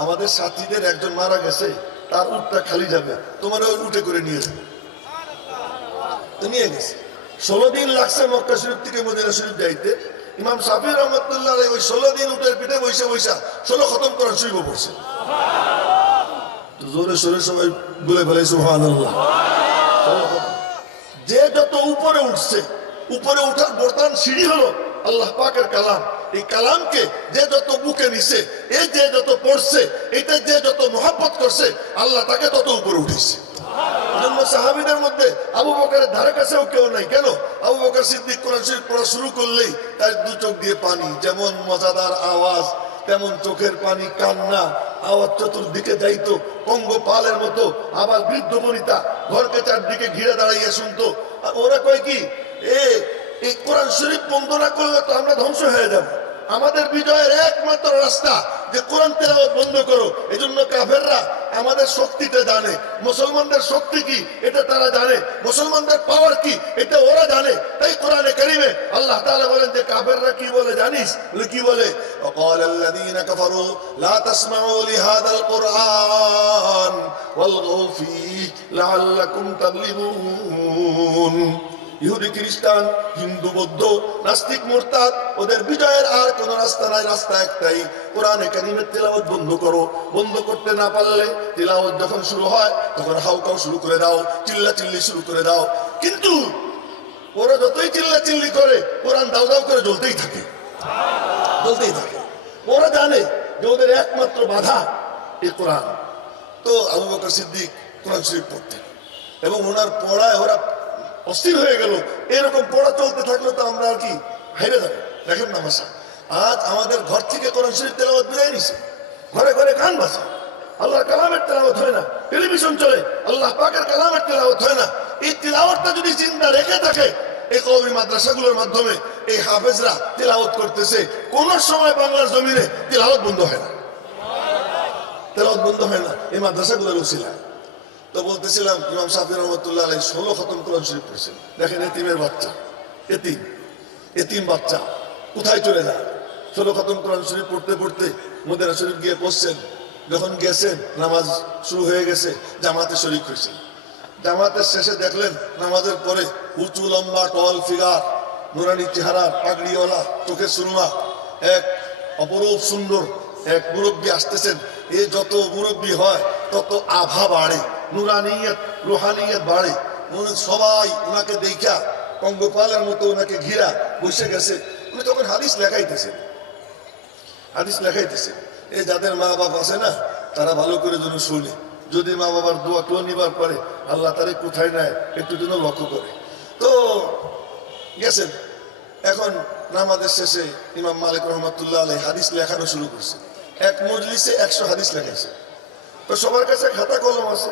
আমাদের সাথীদের একজন মারা গেছে তার উটটা খালি যাবে তোমার ওই উটে করে নিয়ে যাবে তো নিয়ে গেছে 16 দিন লাগছে মক্কা শরীফ থেকে মদিনা শরীফ যাইতে ইমাম শাফি রহমতুল্লাহ ওই 16 দিন উটের পিঠে বসে 16 খতম করার শরীফ পড়ছে জোরে সোরে সবাই বলে ফেলে সুবহানাল্লাহ যে যত উপরে উঠছে উপরে উঠার বর্তমান সিঁড়ি হলো আল্লাহ পাকের কালাম এই কালামকে যে যত বুকে নিছে, এই যে যত পড়ছে, এটা যে যত মহব্বত করছে, আল্লাহ তাকে তত উপরে উঠেছে। জন্য সাহাবীদের মধ্যে আবু বকরের ধারে কাছেও কেউ নাই। কেন? আবু বকর সিদ্দিক কোরআন শরীফ পড়া শুরু করলেই তার দু চোখ দিয়ে পানি, যেমন মজাদার আওয়াজ তেমন চোখের পানি, কান্না, আওয়াজ চতুর্দিকে যাইতো পঙ্গপালের মতো। আবার বৃদ্ধ বনিতা ঘরকে চারদিকে ঘিরে দাঁড়াইয়া শুনতো। আর ওরা কয় কি, এই কোরআন শরীফ বন্ধ না করলে তো আমরা ধ্বংস হয়ে যাব। আমাদের বিজয়ের একমাত্র রাস্তা যে কোরআন তেলাওয়াত বন্ধ করো। এই জন্য কাফেররা আমাদের শক্তিটা জানে, মুসলমানদের শক্তি কি এটা তারা জানে, মুসলমানদের পাওয়ার কি এটা ওরা জানে। তাই কোরআনে কারিমে আল্লাহ তাআলা বলেন যে কাফেররা কি বলে জানিস? বলে কি বলে? ওয়াকালাল্লাযীনা কাফারু লা তাসমাউ লিহাযাল কুরআন ওয়ালগাউ ফীহি লাআল্লাকুম তাগলিবুন। ইহুদি খ্রিস্টান হিন্দু বৌদ্ধ নাস্তিক মুরতাদ ওদের বিজয়ের আর কোন রাস্তা নাই, রাস্তা একটাই, কোরআনে কারিমের তেলাওয়াত বন্ধ করো। বন্ধ করতে না পারলে তেলাওয়াত যখন শুরু হয় তখন হাউকাও শুরু করে দাও, চিল্লা চিল্লি শুরু করে দাও। কিন্তু ওরা যতই চিল্লা চিল্লি করে কোরআন দাও দাও করে জ্বলতেই থাকে, জ্বলতেই থাকে। ওরা জানে যে ওদের একমাত্র বাধা এই কোরআন। তো আবু বকর সিদ্দিক কোরআন শরীফ পড়তেন এবং ওনার পড়ায় ওরা অস্থির হয়ে গেল। এরকম পড়া চলতে থাকলে তো আমরা আর কি হেরে যাবো। দেখেন না মাসা, আজ আমাদের ঘর থেকে কোরআন শরীফ তেলাওয়াত বিদায় নিছে, ঘরে ঘরে গান বাজে, আল্লাহর কালামের তেলাওয়াত হয় না, টেলিভিশন চলে, আল্লাহ পাকের কালামের তেলাওয়াত হয় না। এই তেলাওয়াতটা যদি জিন্দা রেখে থাকে, এই কওমি মাদ্রাসাগুলোর মাধ্যমে এই হাফেজরা তেলাওয়াত করতেছে, কোন সময় বাংলার জমিনে তেলাওয়াত বন্ধ হয় না, তেলাওয়াত বন্ধ হয় না এই মাদ্রাসাগুলোর উসিলায়। তো বলতেছিলাম ইমাম শাফি রহমতুল্লাহ আলাইহি 16 খতম কোরআন শরীফ পড়ছেন। দেখেন এতিমের বাচ্চা, এতিম বাচ্চা কোথায় চলে যায়? 16 খতম কোরআন শরীফ পড়তে পড়তে মদিনা শরীফ গিয়ে পড়ছেন। যখন গেছেন নামাজ শুরু হয়ে গেছে, জামাতে শরীক হয়েছেন। জামাতের শেষে দেখলেন নামাজের পরে উঁচু লম্বা টল ফিগার, নুরানি চেহারা, পাগড়িওয়ালা, চোখের সুরমা, এক অপরূপ সুন্দর এক মুরব্বী আসতেছেন। এ যত মুরব্বী হয় তত আভা বাড়ে, নুরানিয়ত রুহানিয়ত বাড়ে। সবাই ওনাকে দেখা পঙ্গপালের মতো ওনাকে ঘিরা বসে গেছে। উনি তখন হাদিস লেখাইতেছেন, হাদিস লেখাইতেছেন। এই যাদের মা বাবা আছে না, তারা ভালো করে যেন শুনে, যদি মা বাবার দোয়া কেউ নিবার পারে আল্লাহ তারে কোথায় নেয় একটু যেন লক্ষ্য করে। তো গেছেন, এখন নামাজের শেষে ইমাম মালিক রহমতুল্লাহ আলাইহি হাদিস লেখানো শুরু করছে। এক মজলিসে 100 হাদিস লেখাইছে। তো সবার কাছে খাতা কলম আছে,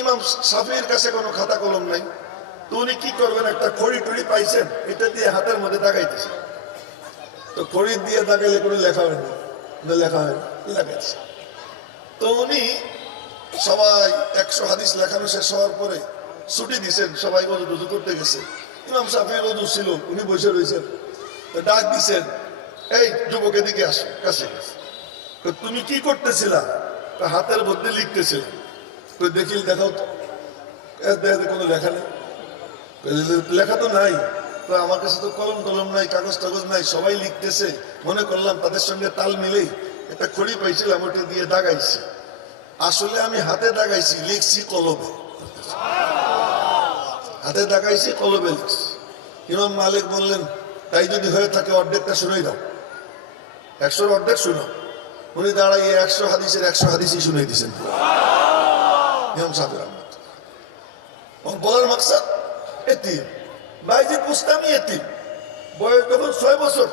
ইমাম শাফির কাছে কোনো খাতা কলম নাই। তো উনি কি করবেন, একটা খড়ি টড়ি পাইছেন, এটা দিয়ে হাতের মধ্যে দাগাইতেছে। তো খড়ি দিয়ে দাগাইলে কোনো লেখা হয় না, লেখা হয় না, লাগাইছে। তো উনি সবাই 100 হাদিস লেখানো শেষ হওয়ার পরে ছুটি দিছেন, সবাই ওযু করতে গেছে। ইমাম শাফির ওযু ছিল, উনি বসে রয়েছেন। তো ডাক দিছেন, এই যুবক এদিকে আসো, কাছে গেছে। তুমি কি করতেছিলা? হাতের মধ্যে লিখতেছিলাম। দেখি দেখাও তো, কোনো লেখা নেই। লেখা তো নাই। তো আমার কাছে তো কলম টলম নাই, কাগজ টাগজ নাই, সবাই লিখতেছে। মনে করলাম তাদের সঙ্গে তাল মিলেই একটা খড়ি পাইছিলাম, ওটা দিয়ে দাগাইছি। আসলে আমি হাতে দাগাইছি, লিখছি কলমে, হাতে দাগাইছি কলমে লিখছি। ইমাম মালিক বললেন, তাই যদি হয়ে থাকে অর্ধেকটা শুনেই দাও, 100-র অর্ধেক শুনো। উনি দাঁড়াইয়ে 100 হাদিসের 100 হাদিসই শুনে দিয়েছেন ইমাম সাহেব রহমতুল্লাহ। বলার মাকসাদ, এতিম বাইজিদ বুস্তামি এতিম, বয়স যখন 6 বছর,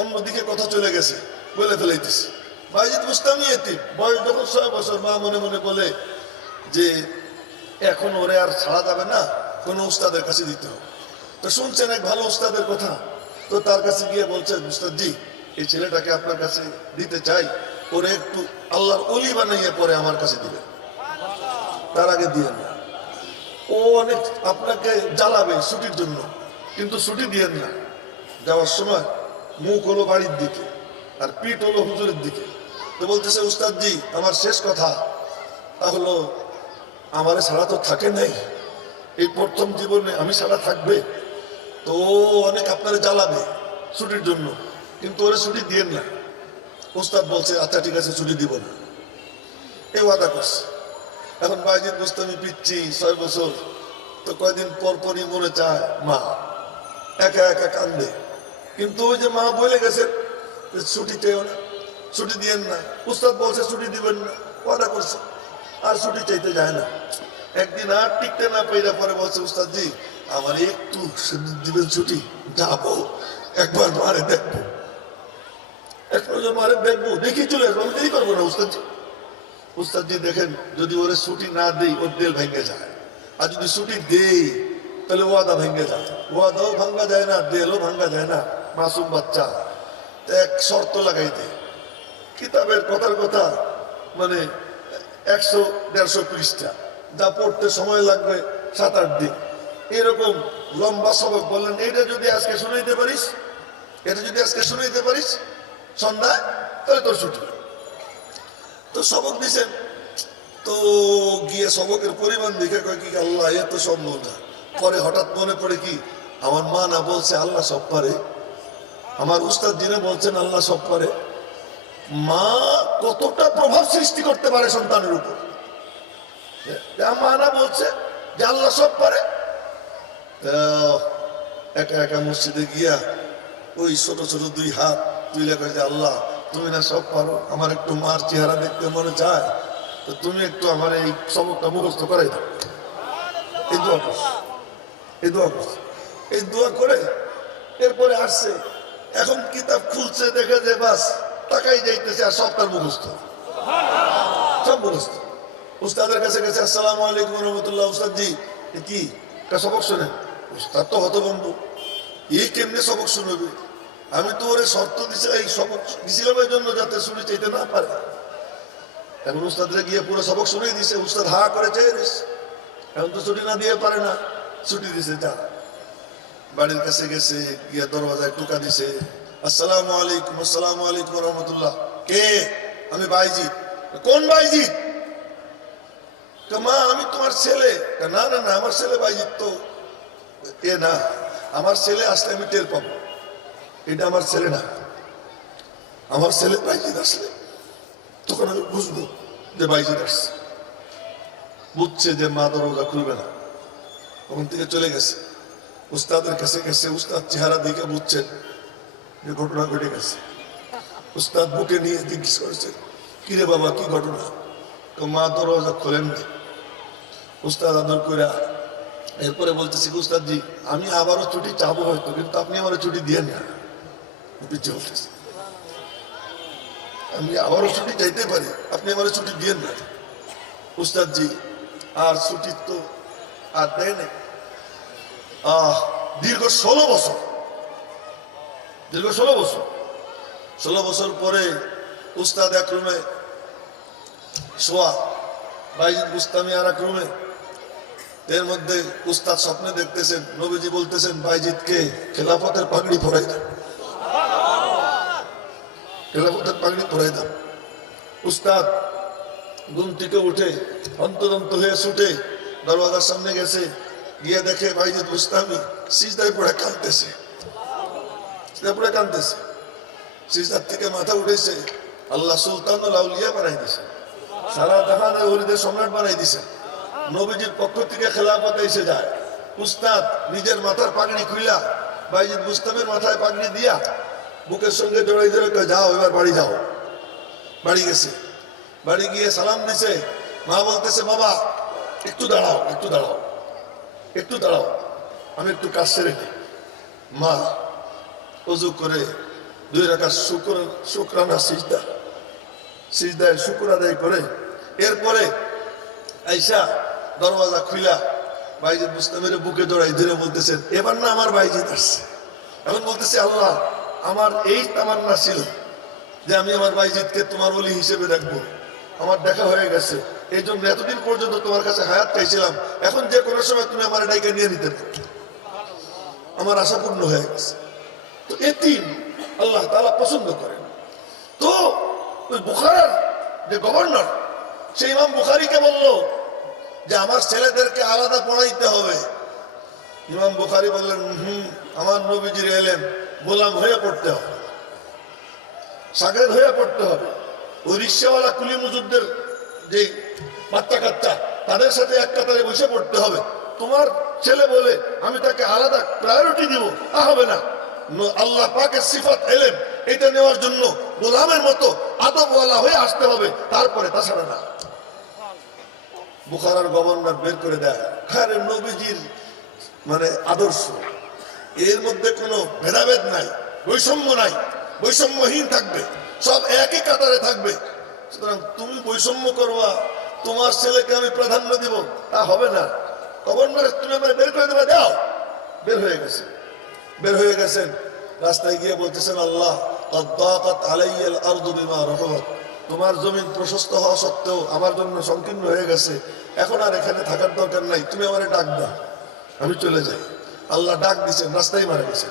অন্যদিকে কথা চলে গেছে, বলে ফেলাইতেছে। বাইজিদ বুস্তামি এতিম, বয়স যখন 6 বছর, মা মনে মনে বলে যে এখন ওরে আর ছাড়া যাবে না, কোনো উস্তাদের কাছে দিতে হবে। তো শুনছেন এক ভালো উস্তাদের কথা, তো তার কাছে গিয়ে বলছেন, উস্তাদ জি, এই ছেলেটাকে আপনার কাছে দিতে চাই, ওরে একটু আল্লাহর ওলি বানাইয়ে পরে আমার কাছে দিবেন, তার আগে দিয়েন না। ও অনেক আপনাকে জ্বালাবে ছুটির জন্য, কিন্তু ছুটি দিয়েন না। যাওয়ার সময় মুখ হলো বাড়ির দিকে আর পিঠ হলো হুজুরের দিকে। তো বলতেছে, উস্তাদ জি, আমার শেষ কথা তা হলো, আমারে ছাড়া তো থাকে নাই, এই প্রথম জীবনে আমি ছাড়া থাকবে, তো অনেক আপনারে জ্বালাবে ছুটির জন্য, কিন্তু ওরা ছুটি দিয়েন না। উস্তাদ বলছে, আচ্ছা ঠিক আছে, ছুটি দিব না, এই ওয়াদা করছে। এখন বাইজিদ বুস্তামি পিচ্ছি, 6 বছর। তো কয়দিন পর পরই মনে চায় মা, একা একা কান্দে। কিন্তু ওই যে মা বলে গেছে ছুটি চেয়েও না, ছুটি দিয়েন না। উস্তাদ বলছে ছুটি দিবেন না, ওয়াদা করছে, আর ছুটি চাইতে যায় না। একদিন আর টিকতে না পেরে পরে বলছে, উস্তাদ জি আমার একটু দিবেন ছুটি, যাবো একবার মারে দেখবো, এক নজর মারে দেখবো, দেখি চলে আসবো, আমি দেরি করবো না উস্তাদজি। উস্তাদজি দেখেন যদি ওরে ছুটি না দেই ওর দেল ভেঙে যায়, আর যদি ছুটি দেই তাহলে ওয়াদা ভেঙে যায়, ওয়াদাও ভাঙ্গা যায় না, দেলও ভাঙ্গা যায় না। মাসুম বাচ্চা এক শর্ত লাগাই দেয়, কিতাবের কথার কথা, মানে 100-150 পৃষ্ঠা, যা পড়তে সময় লাগবে 7-8 দিন, এরকম লম্বা সবক বললেন, এটা যদি আজকে শুনাইতে পারিস, এটা যদি আজকে শুনাইতে পারিস সন্ধ্যায়, তাহলে তোর ছুটি। তো সবক দিছেন, তো গিয়ে সবকের পরিমাণ দেখে কয় কি আল্লাহ এ তো সম্ভব না। পরে হঠাৎ মনে পড়ে কি আমার মা না বলছে আল্লাহ সব পারে, আমার উস্তাদ যিনি বলছেন আল্লাহ সব পারে, মা কতটা প্রভাব সৃষ্টি করতে পারে সন্তানের উপর। মা না বলছে যে আল্লাহ সব পারে, একা একা মসজিদে গিয়া ওই ছোট ছোট 2 হাত তুলে কয় যে আল্লাহ তুমি না সব পারো, আমার একটু মার চেহারা দেখতে মনে চায়, তো তুমি একটু আমার এই সবকটা মুখস্থ করাই দাও। এই দোয়া করছে, এই দোয়া করছে, এই দোয়া করে এরপরে আসছে, এখন কিতাব খুলছে, দেখে যে বাস তাকাই যাইতেছে, আর সব তার মুখস্থ, সব মুখস্থ। উস্তাদের কাছে গেছে, আসসালামু আলাইকুম রহমতুল্লাহ, উস্তাদ জি কি সবক শোনেন? উস্তাদ তো হতভম্ব, এই কেমনে সবক শুনবে? আমি তো ওরে শর্ত দিছি, এই সবক দিছিলাম এই জন্য যাতে শুনে চাইতে না পারে। এখন উস্তাদরে গিয়ে পুরো সবক শুনে দিছে, উস্তাদ হা করে চেয়ে দিছে, এখন তো ছুটি না দিয়ে পারে না, ছুটি দিছে। যা বাড়ির কাছে গেছে, গিয়ে দরওয়াজায় টোকা দিছে, আসসালামু আলাইকুম, আসসালামু আলাইকুম রহমতুল্লাহ। কে? আমি বাইজিৎ। কোন বাইজিৎ? মা আমি তোমার ছেলে। না না না, আমার ছেলে বাইজিৎ তো এ না, আমার ছেলে আসলে আমি টের পাবো, এটা আমার ছেলে না, আমার ছেলে বাইজিৎ আসলে তখন আমি বুঝবো যে বাইজিৎ আসছে। বুঝছে যে মা দরজা খুলবে না, ওখান থেকে চলে গেছে। উস্তাদের কাছে গেছে, উস্তাদ চেহারা দেখে বুঝছেন যে ঘটনা ঘটে গেছে। উস্তাদ বুকে নিয়ে জিজ্ঞেস করেছে, কিরে বাবা কি ঘটনা? তো মা দরজা খোলেন না। উস্তাদ আদর করে এরপরে বলতেছি, উস্তাদ জি আমি আবারও ছুটি চাবো হয়তো, কিন্তু আপনি আমার ছুটি দিয়েন না। পিছিয়ে বলতেছি, আমি আবারও ছুটি চাইতে পারি, আপনি আমার ছুটি দিয়েন না। উস্তাদ জি আর ছুটি তো আর দেয় না। দীর্ঘ 16 বছর, দীর্ঘ 16 বছর পরে উস্তাদ এক রুমে শোয়া, বাইজিদ বুস্তামি আর এক রুমে। এর মধ্যে উস্তাদ স্বপ্নে দেখতেছেন, নবীজি বলতেছেন বাইজিদকে খেলাফতের পাগড়ি পরাই দেন, খেলাফতের পাগড়ি পরাই দেন। উস্তাদ ঘুম থেকে উঠে অন্তদন্ত হয়ে ছুটে দরওয়াজার সামনে গেছে, গিয়ে দেখে বাইজিদ বুস্তামি সিজদায় পড়ে কাঁদতেছে, সিজদায় পড়ে কাঁদতেছে। সিজদার থেকে মাথা উঠেছে, আল্লাহ সুলতানুল আউলিয়া বানাই দিছে, সারা জাহানে ওলিদের সম্রাট বানাই দিছে, নবীজির পক্ষ থেকে খেলাফত এসে যায়। উস্তাদ নিজের মাথার পাগড়ি খুইলা বাইজিদ বুস্তামের মাথায় পাগড়ি দিয়া বুকের সঙ্গে জড়াই ধরে যাও এবার বাড়ি যাও। বাড়ি গেছে, বাড়ি গিয়ে সালাম দিছে। মা বলতেছে, বাবা একটু দাঁড়াও, একটু দাঁড়াও, একটু দাঁড়াও, আমি একটু কাজ সেরে নিই। মা ওযু করে 2 রাকাত শুকরানা সিজদা, সিজদায় শুকর আদায় করে এরপরে আইসা দরওয়াজা খুইলা বাইজিদ বুস্তামের বুকে জড়াই ধরে বলতেছেন, এবার না আমার বাইজিদ আসছে। এখন বলতেছে, আল্লাহ আমার এই তামান্না ছিল যে আমি আমার বাইজিদকে তোমার ওলি হিসেবে দেখবো, আমার দেখা হয়ে গেছে, এই জন্য এতদিন পর্যন্ত তোমার কাছে হায়াত চাইছিলাম, এখন যে কোনো সময় তুমি আমার ডাইকে নিয়ে নিতে পারো, আমার আশা পূর্ণ হয়ে গেছে। তো এতিম আল্লাহ তাআলা পছন্দ করেন। তো ওই বুখারার যে গভর্নর, সেই ইমাম বুখারীকে বলল যে আমার ছেলেদেরকে আলাদা পড়াইতে হবে। ইমাম বুখারী বললেন, আমার নবীজির এলেম গোলাম হয়ে পড়তে হবে, শাগরেদ হয়ে পড়তে হবে। ওই রিক্সাওয়ালা কুলি মজুরদের যে বাচ্চা কাচ্চা, তাদের সাথে এক কাতারে বসে পড়তে হবে। তোমার ছেলে বলে আমি তাকে আলাদা প্রায়োরিটি দিব, তা হবে না। আল্লাহ পাকের সিফাত এলেম এটা নেওয়ার জন্য গোলামের মতো আদবওয়ালা হয়ে আসতে হবে, তারপরে তাছাড়া না। বুখারার গভর্নর বের করে দেয়, আরে নবীজির মানে আদর্শ, এর মধ্যে কোনো ভেদাভেদ নাই, বৈষম্য নাই, বৈষম্যহীন থাকবে, সব একই কাতারে থাকবে। সুতরাং তুমি বৈষম্য করবা, তোমার ছেলেকে আমি প্রাধান্য দিব, তা হবে না। গভর্নর তুমি আমার বের করে দেবে, দাও। বের হয়ে গেছে, বের হয়ে গেছেন, রাস্তায় গিয়ে বলতেছেন, আল্লাহ আলাইয়াল আরদু বিমা রাহাবাত, তোমার জমিন প্রশস্ত হওয়া সত্ত্বেও আমার জন্য সংকীর্ণ হয়ে গেছে, এখন আর এখানে থাকার দরকার নাই, তুমি আমারে ডাক দাও, আমি চলে যাই। আল্লাহ ডাক দিচ্ছেন, রাস্তায় মারা গেছে,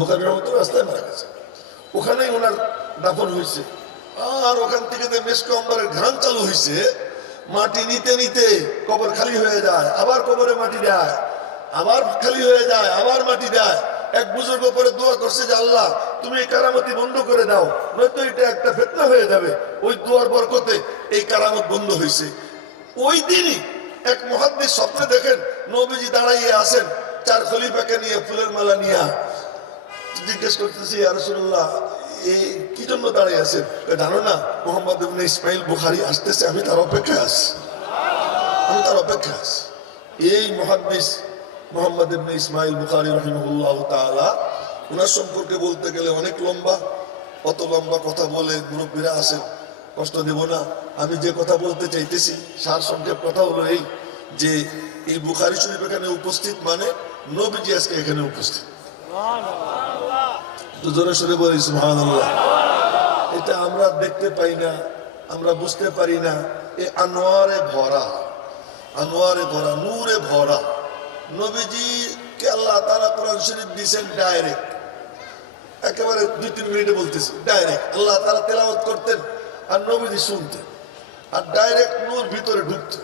বুখারীর মতো রাস্তায় মারা গেছে। ওখানেই ওনার দাফন হয়েছে। আর ওখান থেকে যে মেশক অম্বরের ঘ্রাণ চালু হয়েছে, মাটি নিতে নিতে কবর খালি হয়ে যায়, আবার কবরে মাটি দেয়, আবার খালি হয়ে যায়, আবার মাটি দেয়। এক বুজুর্গ পরে দোয়া করছে যে আল্লাহ তুমি এই কারামতি বন্ধ করে দাও, নয়তো এটা একটা ফিতনা হয়ে যাবে। ওই দোয়ার বরকতে এই কারামত বন্ধ হয়েছে। ওই দিনই এক মুহাদ্দিস স্বপ্নে দেখেন নবীজি দাঁড়াইয়ে আছেন, 4 খলিফাকে নিয়ে ফুলের মালা নিয়ে। জিজ্ঞেস করতেছি, ইয়া রাসূলুল্লাহ এই কি জন্য দাঁড়িয়ে আছেন? জানো না মুহাম্মদ ইবনে ইসমাইল বুখারী আসতেছে, আমি তার অপেক্ষায় আছি, আমি তার অপেক্ষায় আছি। এই মুহাদ্দিস মুহাম্মদ ইবনে ইসমাইল বুখারী রাহিমাহুল্লাহ তাআলা, ওনার সম্পর্কে বলতে গেলে অনেক লম্বা, অত লম্বা কথা বলে মুরব্বীরা আসেন, কষ্ট দেব না। আমি যে কথা বলতে চাইতেছি সার সংক্ষেপ কথা হলো এই যে এই বুখারী শরীফ এখানে উপস্থিত মানে নবীজি আজকে এখানে উপস্থিত। জোরে সরে বলি সুবহানাল্লাহ। এটা আমরা দেখতে পাই না, আমরা বুঝতে পারি না। এই আনোয়ারে ভরা, আনোয়ারে ভরা, নূরে ভরা নবীজিকে আল্লাহ তাআলা কোরআন শরীফ দিয়েছেন ডাইরেক্ট, একেবারে 2-3 মিনিটে বলতেছি, ডাইরেক্ট আল্লাহ তাআলা তেলাওয়াত করতেন আর নবীজি শুনতেন, আর ডাইরেক্ট নূর ভিতরে ঢুকতেন।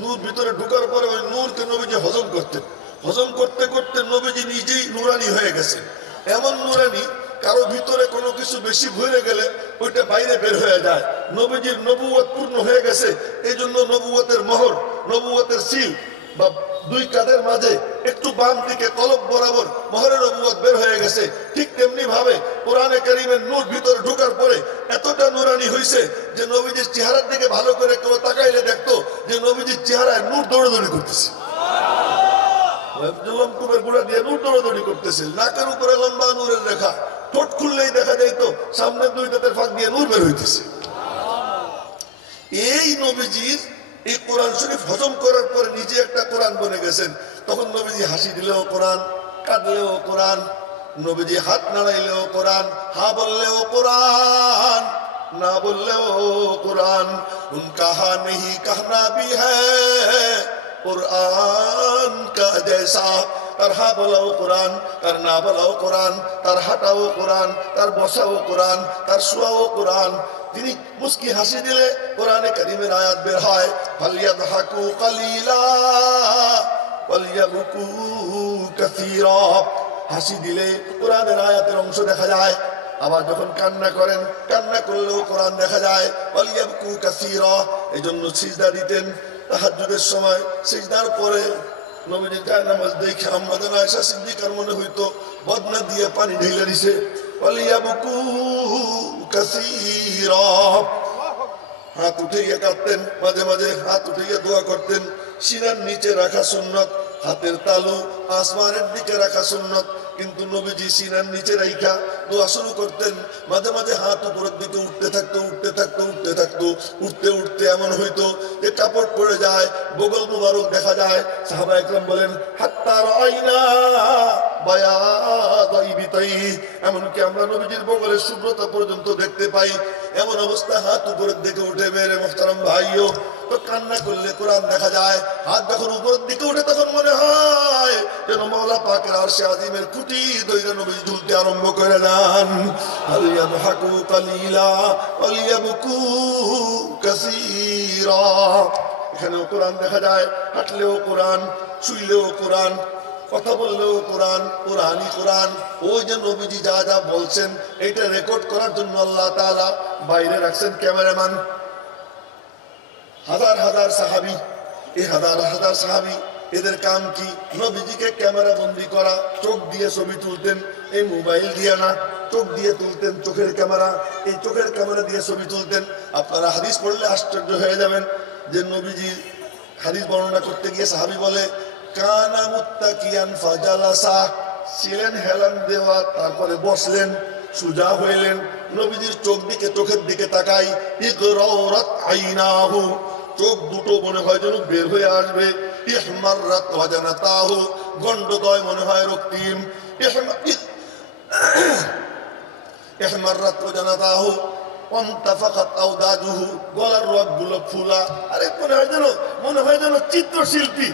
নূর ভিতরে ঢুকার পরে ওই নূরকে নবীজি হজম করতেন, হজম করতে করতে নবীজি নিজেই নুরানি হয়ে গেছেন। এমন নুরানি, কারো ভিতরে কোনো কিছু বেশি ভরে গেলে ওইটা বাইরে বের হয়ে যায়। নবীজির নবুয়ত পূর্ণ হয়ে গেছে, এই জন্য নবুয়তের মোহর, নবুয়তের সিল বা 2 কাঁধের মাঝে একটু বাম দিকে কলব বরাবর মোহরের নবুয়ত বের হয়ে গেছে। ঠিক তেমনি ভাবে কোরআনে কারীমের নূর ভিতরে ঢোকার পরে এতটা নুরানি হয়েছে যে নবীজির চেহারার দিকে ভালো করে কেউ তাকাইলে দেখতো যে নবীজির চেহারায় নূর দৌড়াদৌড়ি করতেছে, লম্কুবের গুঁড়া দিয়ে নূর দৌড়াদৌড়ি করতেছে, নাকের উপরে লম্বা নূরের রেখা, ঠোঁট খুললেই দেখা যাইতো সামনের 2 দাঁতের ফাঁক দিয়ে নূর বের হইতেছে। এই নবীজির এই কোরআন শরীফ হজম করার পরে নিজে একটা কোরআন বনে গেছেন। তখন নবীজি হাসি দিলেও কোরআন, কাঁদলেও কোরআন, নবীজি হাত নাড়াইলেও কোরআন, হা বললেও কোরআন, না বললেও কোরআন। উনকা হা নেহি कहना भी है कुरान का जैसा, তার হা বলাও কোরআন, তার না বলাও কোরআন, তার হাঁটাও কোরআন, তার বসাও কোরআন, তার শোয়াও কোরআন। তিনি মুস্কি হাসি দিলে কোরআনে কারীমের আয়াত বের হয়, ফালিয়াদহাকু কালিলা ওয়ালিয়াবকু কাসীরা। হাসি দিলে কোরআনের আয়াতের অংশ দেখা যায়, আবার যখন কান্না করেন, কান্না করলেও কোরআন দেখা যায়, ওয়ালিয়াবকু কাসীরা। এজন্য সিজদা দিতেন তাহাজ্জুদের সময়, সিজদার পরে নবীজি কার নামাজ দেখে আম্মাজান আয়েশা সিদ্দিকার মনে হইতো বদনা দিয়ে পানি ঢেলে দিছে, ওয়ালিয়াবকু কাসীরা। হাত উঠিয়ে কাঁদতেন, মাঝে মাঝে হাত উঠিয়ে দোয়া করতেন। সিনার নিচে রাখা সুন্নত, হাতের তালু আসমানের দিকে রাখা সুন্নত, কিন্তু নবীজি সিনার নিচে রাইখা দোয়া শুরু করতেন। মাঝে মাঝে হাত উপরের দিকে উঠতে থাকতো, উঠতে থাকতো, উঠতে থাকতো। উঠতে উঠতে এমন হইতো যে কাপড় পড়ে যায়, বগল মুবারক দেখা যায়। সাহাবা একরাম বলেন, হাত্তা রাআইনা বায়াদ ইবিতাই, এমনকি আমরা নবীজির বগলের শুভ্রতা পর্যন্ত দেখতে পাই। এমন অবস্থা হাত উপরের দিকে উঠে, মেরে মোহতারাম ভাইও তো কান্না করলে কোরআন দেখা যায়। হাত যখন উপরের দিকে উঠে তখন মনে হয় যেন মাওলা পাকের আরশে আজিমের খুঁটি দইরা নবীজি ঝুলতে আরম্ভ করে দেন। আলিয়াবহাকু কালিলা ওয়ালিয়াবকু কাসীরা। এখানেও কোরআন দেখা যায়, হাঁটলেও কোরআন, শুইলেও কোরআন, কথা বললেও কোরআন, কোরআনই কোরআন। ওই যে নবীজি যা যা বলছেন এটা রেকর্ড করার জন্য আল্লাহ তাআলা বাইরে রাখছেন ক্যামেরাম্যান। হাজার হাজার সাহাবী, এই হাজার হাজার সাহাবী এদের কাম কি? নবীজিকে ক্যামেরা বন্দি করা, চোখ দিয়ে ছবি তুলতেন, এই মোবাইল দিয়ে না, চোখ দিয়ে তুলতেন, চোখের ক্যামেরা, এই চোখের ক্যামেরা দিয়ে ছবি তুলতেন। আপনারা হাদিস পড়লে আশ্চর্য হয়ে যাবেন যে নবীজি হাদিস বর্ণনা করতে গিয়ে সাহাবী বলে কানা মুত্তাকিয়ান ফাজালাসা, ছিলেন হেলান দেওয়া, তারপরে বসলেন, সুজা হইলেন, নবীজির চোখের দিকে তাকাই, ইকরারাত আইনাহু, চোখ দুটো মনে হয় যেন বের হয়ে আসবে, ইহমাররাত ওয়াজানাতাহু, গন্ডদয় মনে হয় রক্তিম, ইহমাররাত ওয়াজানাতাহু ওয়ান্তাফাকাত আওদাজুহু, গলার রগগুলো ফুলা। আরে মনে হয় যেন চিত্রশিল্পী